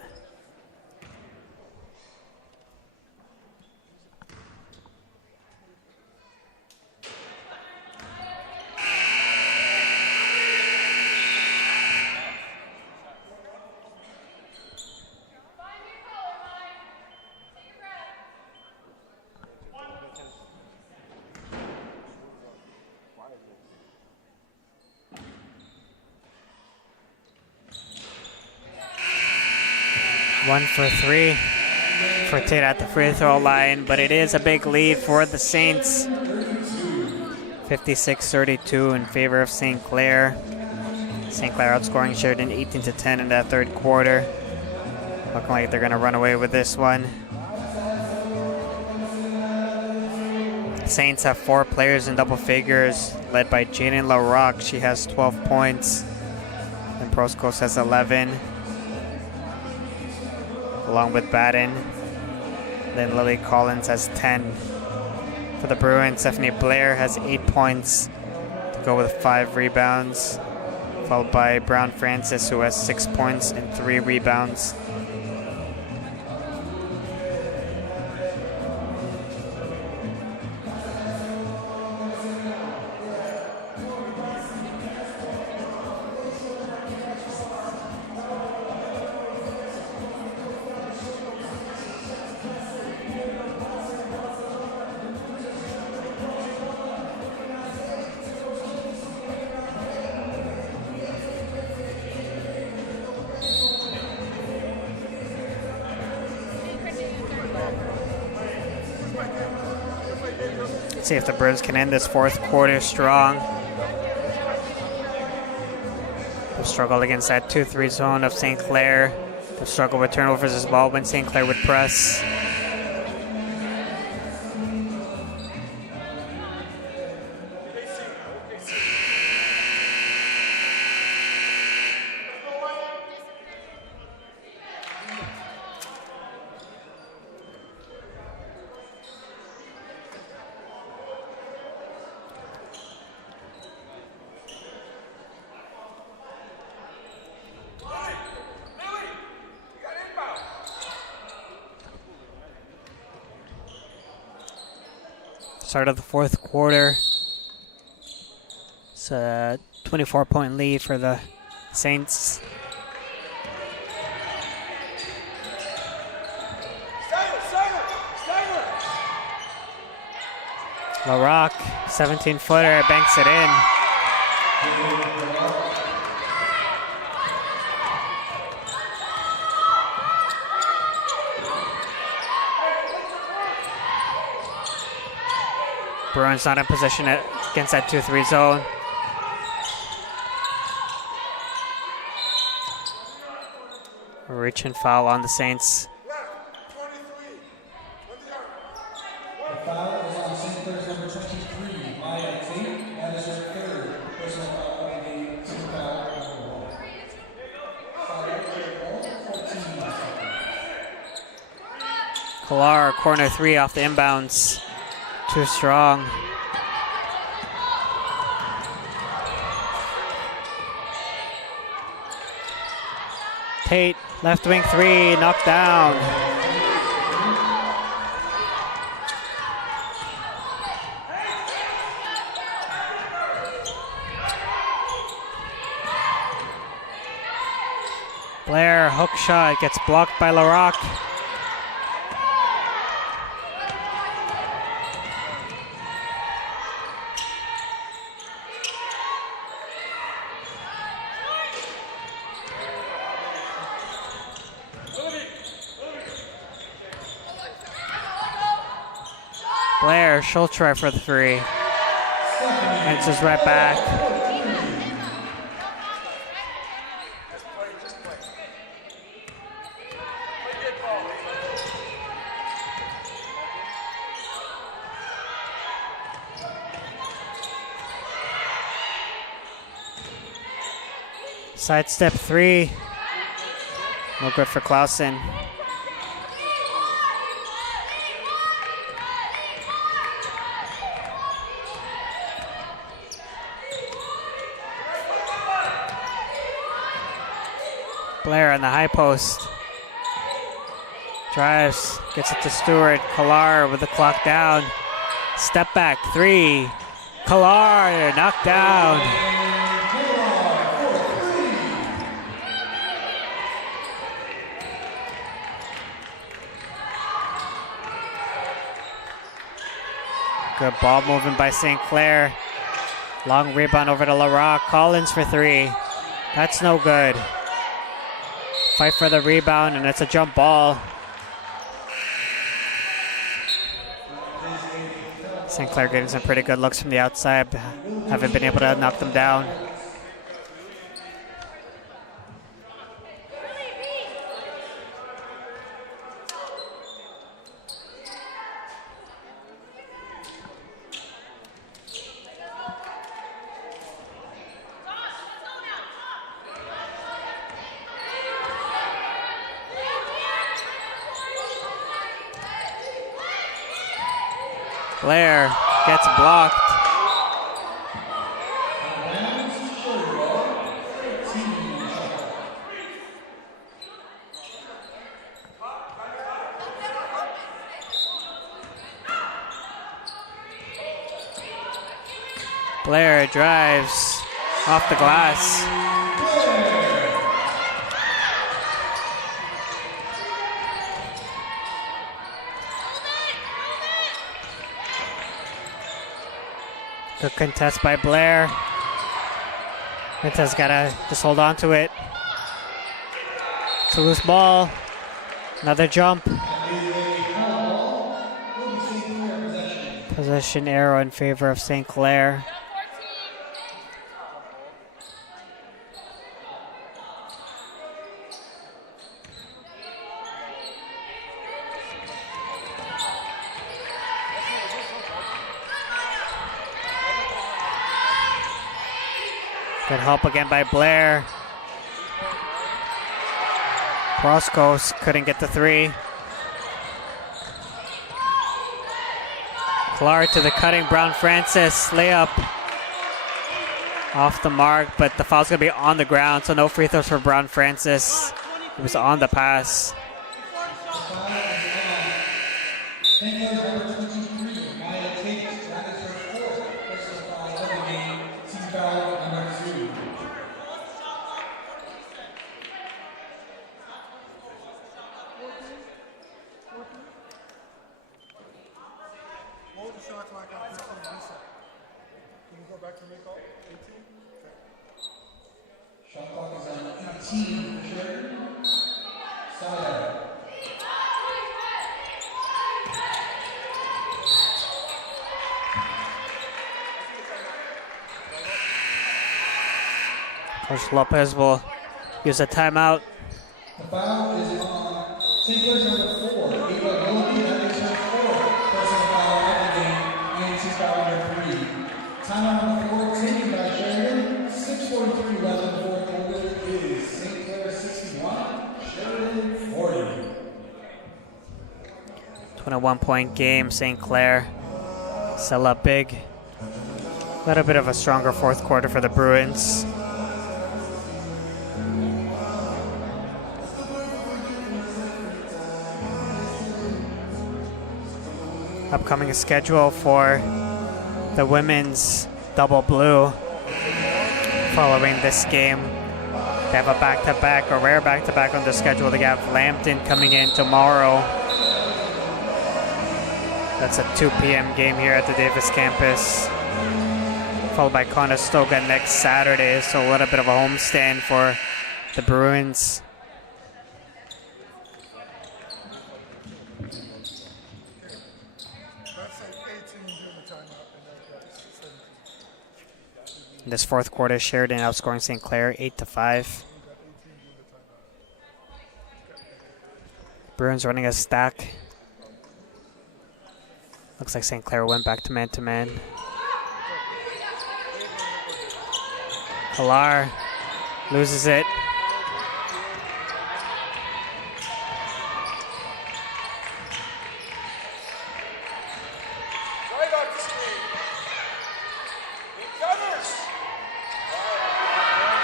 One for three for Tate at the free throw line, but it is a big lead for the Saints. 56-32 in favor of St. Clair. St. Clair outscoring Sheridan 18-10 in that third quarter. Looking like they're going to run away with this one. Saints have 4 players in double figures, led by Jaden LaRock. She has 12 points. And Proskos has 11. Along with Batten. Then Lily Collins has 10. For the Bruins, Stephanie Blair has 8 points to go with 5 rebounds, followed by Brown Francis, who has 6 points and 3 rebounds. See if the Bruins can end this fourth quarter strong. They've struggled against that 2-3 zone of St. Clair. They've struggled with turnovers as well when St. Clair would press. Start of the fourth quarter. It's a 24-point lead for the Saints. LaRock, 17-footer, banks it in. Bruins not in position against that 2-3 zone. Reach and foul on the Saints. The foul is on St. Clair's number 23, Maya Tate. That is her third personal foul of the team foul. Clair, corner 3 off the inbounds. Too strong. Tate, left wing 3, knocked down. Clair, hook shot, gets blocked by Larocque. Clair, she'll try for the 3. Answers right back. Sidestep 3. No good for Clausen. Clair on the high post. Drives, gets it to Stewart. Clair with the clock down. Step back 3. Clair knocked down. Good ball movement by St. Clair. Long rebound over to Larocque. Collins for 3. That's no good. Fight for the rebound, and it's a jump ball. St. Clair getting some pretty good looks from the outside. Haven't been able to knock them down. Clair gets blocked. Clair drives off the glass. Good contest by Blair. Quinta's gotta just hold on to it. It's a loose ball. Another jump. Possession arrow in favor of St. Clair. Good help again by Blair. Proskos couldn't get the 3. Clair to the cutting Brown Francis. Layup off the mark, but the foul's going to be on the ground, so no free throws for Brown Francis. It was on the pass. Shot clock is on 18 for Sheridan. Coach Lopez will use a timeout. The foul is on St. Clair's number 4, Ava Willoughby. That makes her 4th personal foul of the game, and she's foul number 3. Timeout on the court taken by Sheridan. 6:43 left in the fourth quarter. It is St. Clair 61, Sheridan 40. 21-point game, St. Clair. Sell up big. A little bit of a stronger fourth quarter for the Bruins. Upcoming schedule for the women's double blue following this game. They have a back-to-back, a rare back-to-back on the schedule. They got Lambton coming in tomorrow. That's a 2 p.m. game here at the Davis campus. Followed by Conestoga next Saturday, so a little bit of a homestand for the Bruins. In this fourth quarter, Sheridan outscoring St. Clair 8-5. Bruins running a stack. Looks like St. Clair went back to man-to-man. Clair loses it.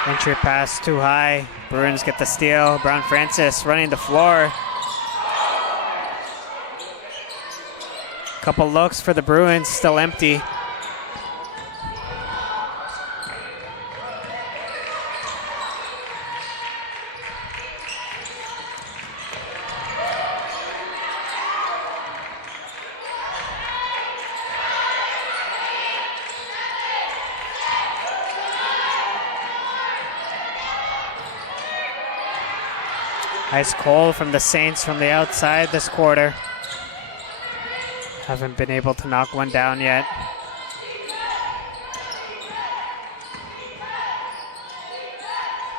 Entry pass too high. Bruins get the steal. Brown Francis running the floor. Couple looks for the Bruins, still empty. Ice cold from the Saints from the outside this quarter. Haven't been able to knock one down yet.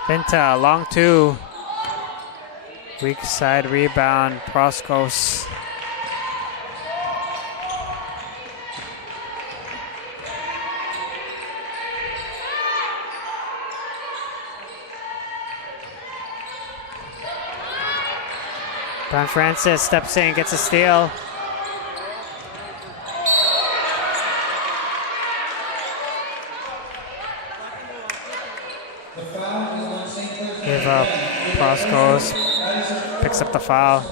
Pinta, long two. Weak side rebound, Proskos. Brown Francis steps in, gets a steal. Give up. Proskos picks up the foul.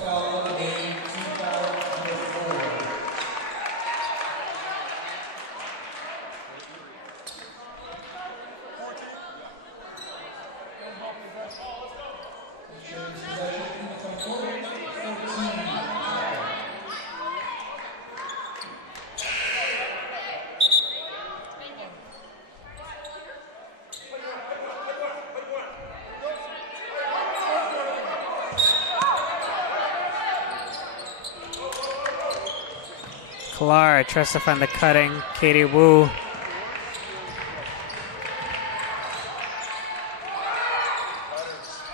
Clair tries to find the cutting. Katie Wu.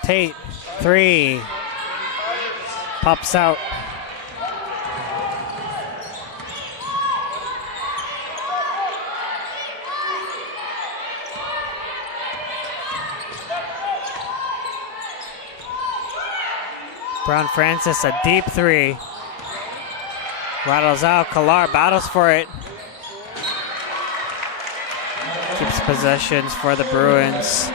Tate, three. Pops out. Brown Francis, a deep three. Rattles out, Clair battles for it. Keeps possessions for the Bruins.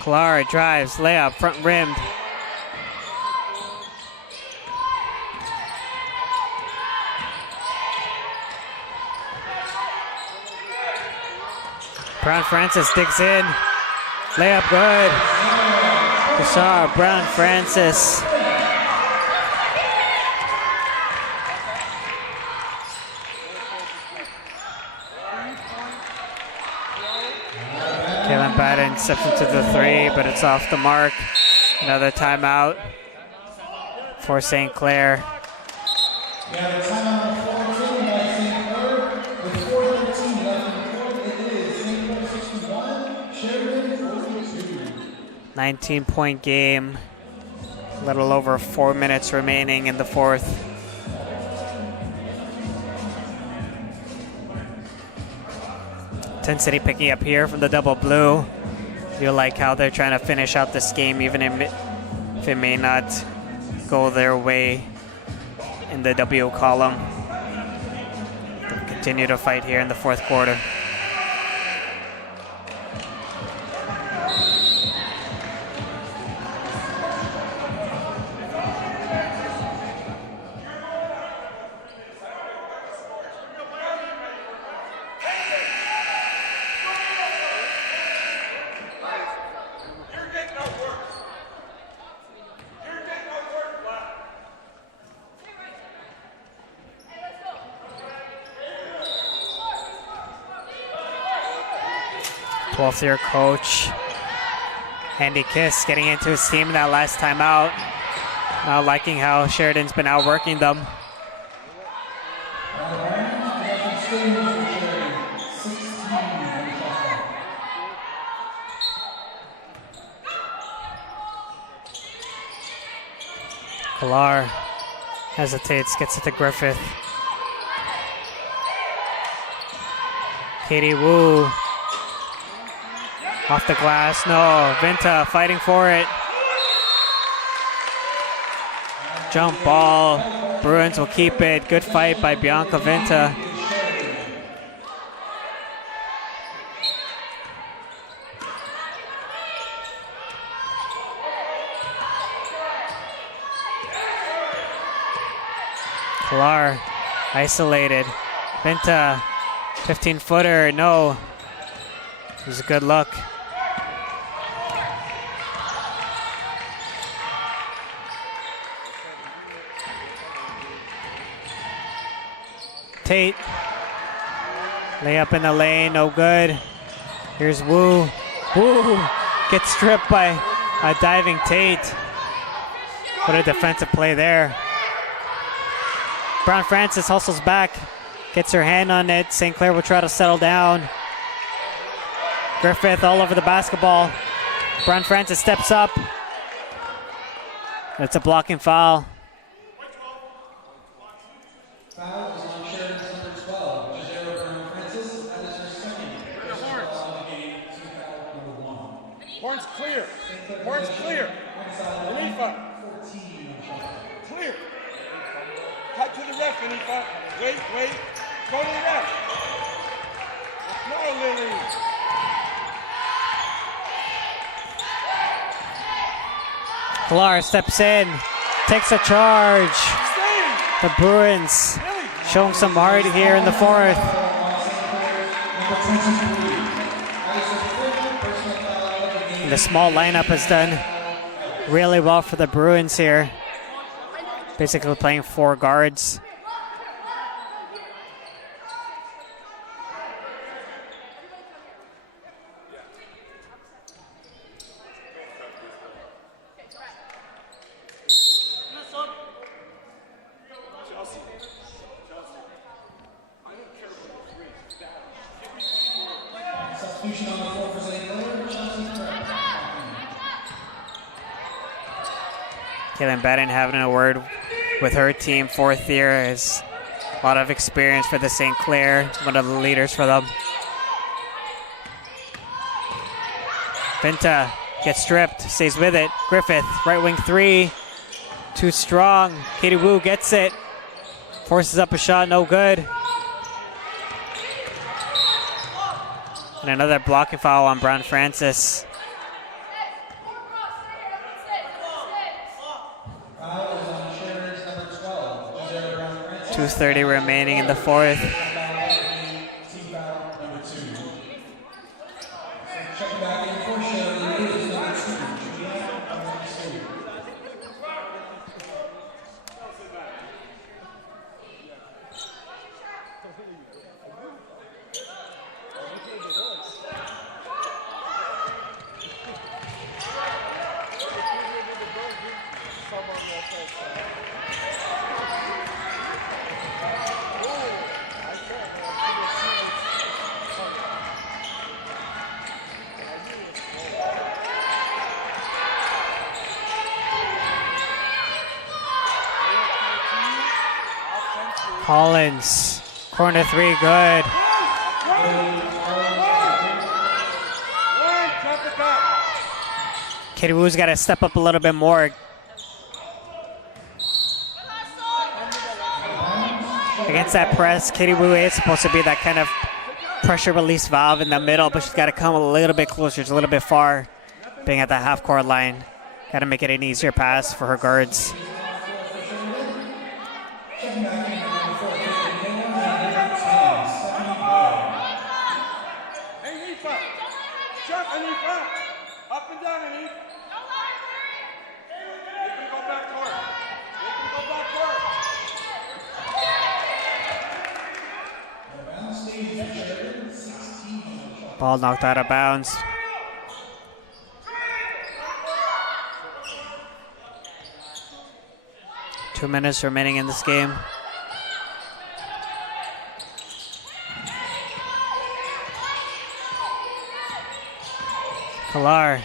Clair drives, layup, front rimmed. Brown Francis digs in. Layup good. Bashar, Brown Francis. Kalen Patton steps into the three, but it's off the mark. Another timeout for St. Clair. Yeah, the timeout by St. Clair with 4:13 left in the fourth. It is St. Clair 61, Sheridan 42. 19-point game. A little over 4 minutes remaining in the fourth. Intensity picking up here from the double blue. Feel like how they're trying to finish out this game, even if it may not go their way in the W column. They'll continue to fight here in the fourth quarter. 12th year coach Andy Kiss getting into his team in that last time out. Not liking how Sheridan's been outworking them. Clair hesitates, gets it to Griffith. Katie Wu off the glass. No, Vinta fighting for it. Jump ball. Bruins will keep it. Good fight by Bianca Vinta. Clair isolated. Vinta, 15-footer, no. It was a good look. Tate, layup in the lane, no good. Here's Wu. Wu gets stripped by a diving Tate. What a defensive play there. Brown Francis hustles back, gets her hand on it. St. Clair will try to settle down. Griffith all over the basketball. Brown Francis steps up. It's a blocking foul. Foul is on Sheridan's number 12, Giselle Brown Francis. That is her second. First foul of the game, team foul number 1. Horns clear. Horns clear. Anifa. Clear. Cut to the ref, Anifa. Wait. Go to the ref. No, Lily. Clair steps in, takes a charge. The Bruins showing some heart here in the fourth. The small lineup has done really well for the Bruins here. Basically playing 4 guards. Kaylin Batten having a word with her team. 4th year is a lot of experience for the St. Clair, one of the leaders for them. Vinta gets stripped, stays with it. Griffith, right wing 3, too strong. Katie Wu gets it, forces up a shot, no good. And another blocking foul on Brown Francis. 2:30 remaining in the fourth. Collins, corner 3, good. Katie Wu's got to step up a little bit more. Against that press, Katie Wu is supposed to be that kind of pressure release valve in the middle, but she's got to come a little bit closer, just a little bit far, being at the half-court line. Got to make it an easier pass for her guards. Up and down, Anif. They can go back court. Ball knocked out of bounds. Two minutes remaining in this game. Clair,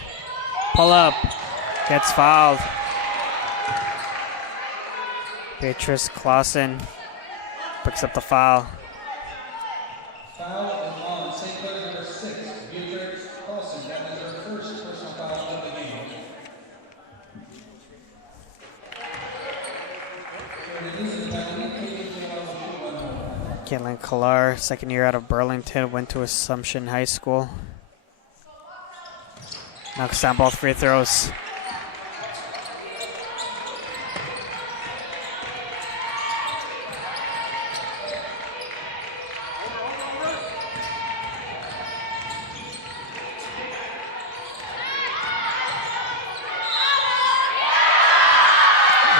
pull up, gets fouled. Beatrice Clausen picks up the foul. Foul is on St. Clair number 6, Beatrix Carlson. That is her first personal foul of the game. Caitlin Clair, second year out of Burlington, went to Assumption High School. Knocks down both free throws.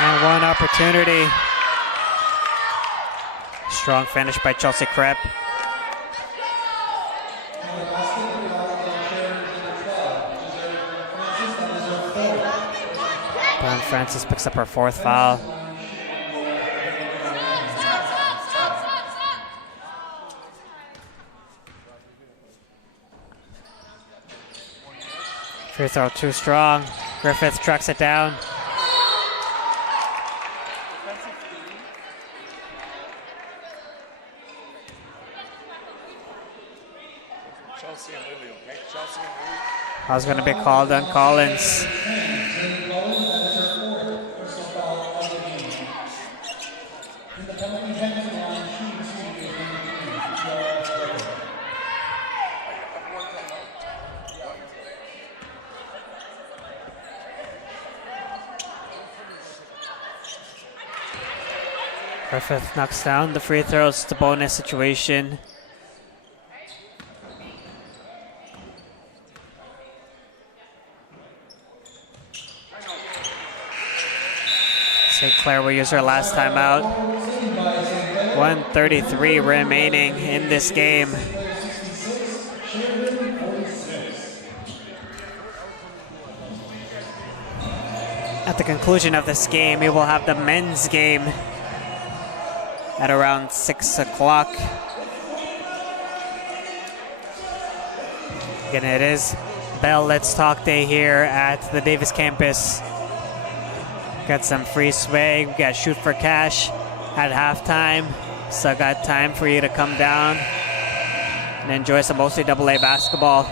And one opportunity. Strong finish by Chelsea Krepp. Brown Francis picks up her fourth foul. Free throw too strong. Griffith tracks it down. I was going to be called on Collins. Griffith knocks down the free throws. It's a bonus situation. St. Clair will use her last timeout. 1:33 remaining in this game. At the conclusion of this game, we will have the men's game at around 6 o'clock. Again, it is Bell Let's Talk Day here at the Davis campus. Got some free swag. We got shoot for cash at halftime. So got time for you to come down and enjoy some OCAA basketball.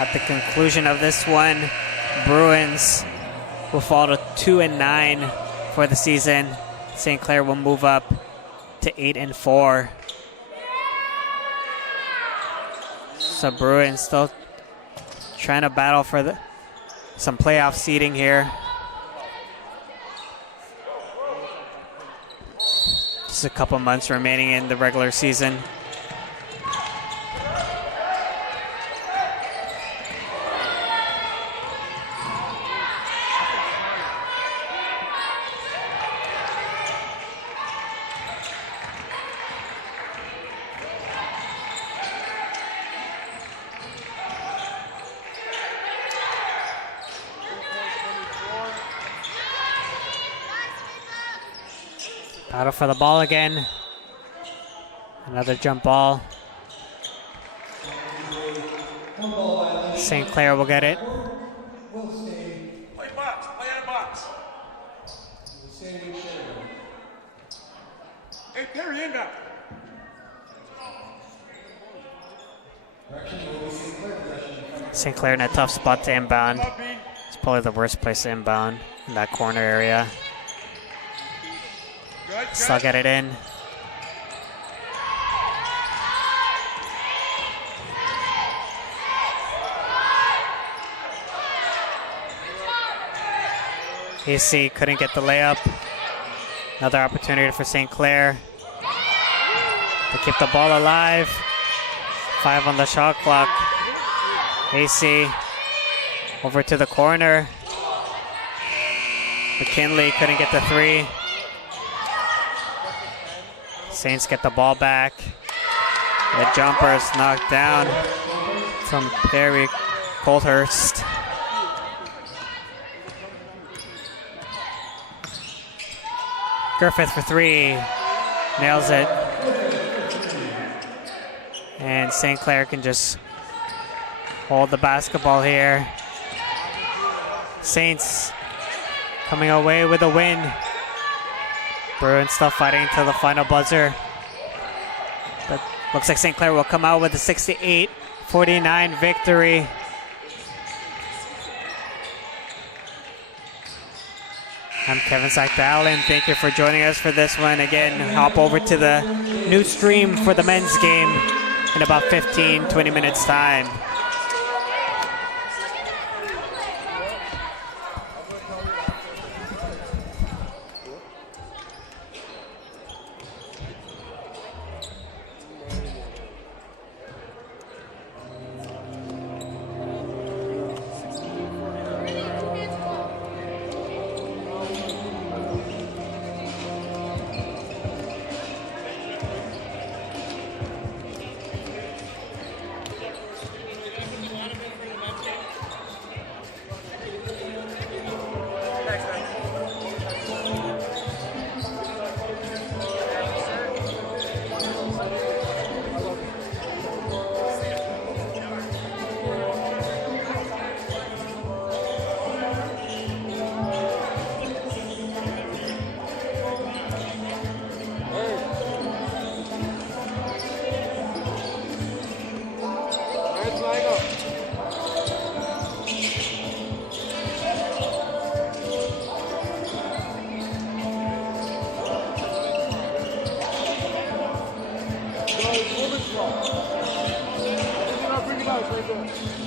At the conclusion of this one, Bruins will fall to 2-9 for the season. St. Clair will move up to 8-4. So Bruins still trying to battle for some playoff seeding here. Just a couple months remaining in the regular season. Battle for the ball again. Another jump ball. St. Clair will get it. Play box, play on box. Hey, Perry, inbound. St. Clair in a tough spot to inbound. It's probably the worst place to inbound in that corner area. Still get it in. AC couldn't get the layup. Another opportunity for St. Clair to keep the ball alive. 5 on the shot clock. AC over to the corner. McKinley couldn't get the three. Saints get the ball back. The jumper is knocked down from Perry Colthurst. Griffith for three. Nails it. And St. Clair can just hold the basketball here. Saints coming away with a win. Bruins still fighting till the final buzzer. But looks like St. Clair will come out with a 68-49 victory. I'm Kevin Sackdalen. Thank you for joining us for this one. Again, hop over to the new stream for the men's game in about 15-20 minutes time. Bring it out, right there.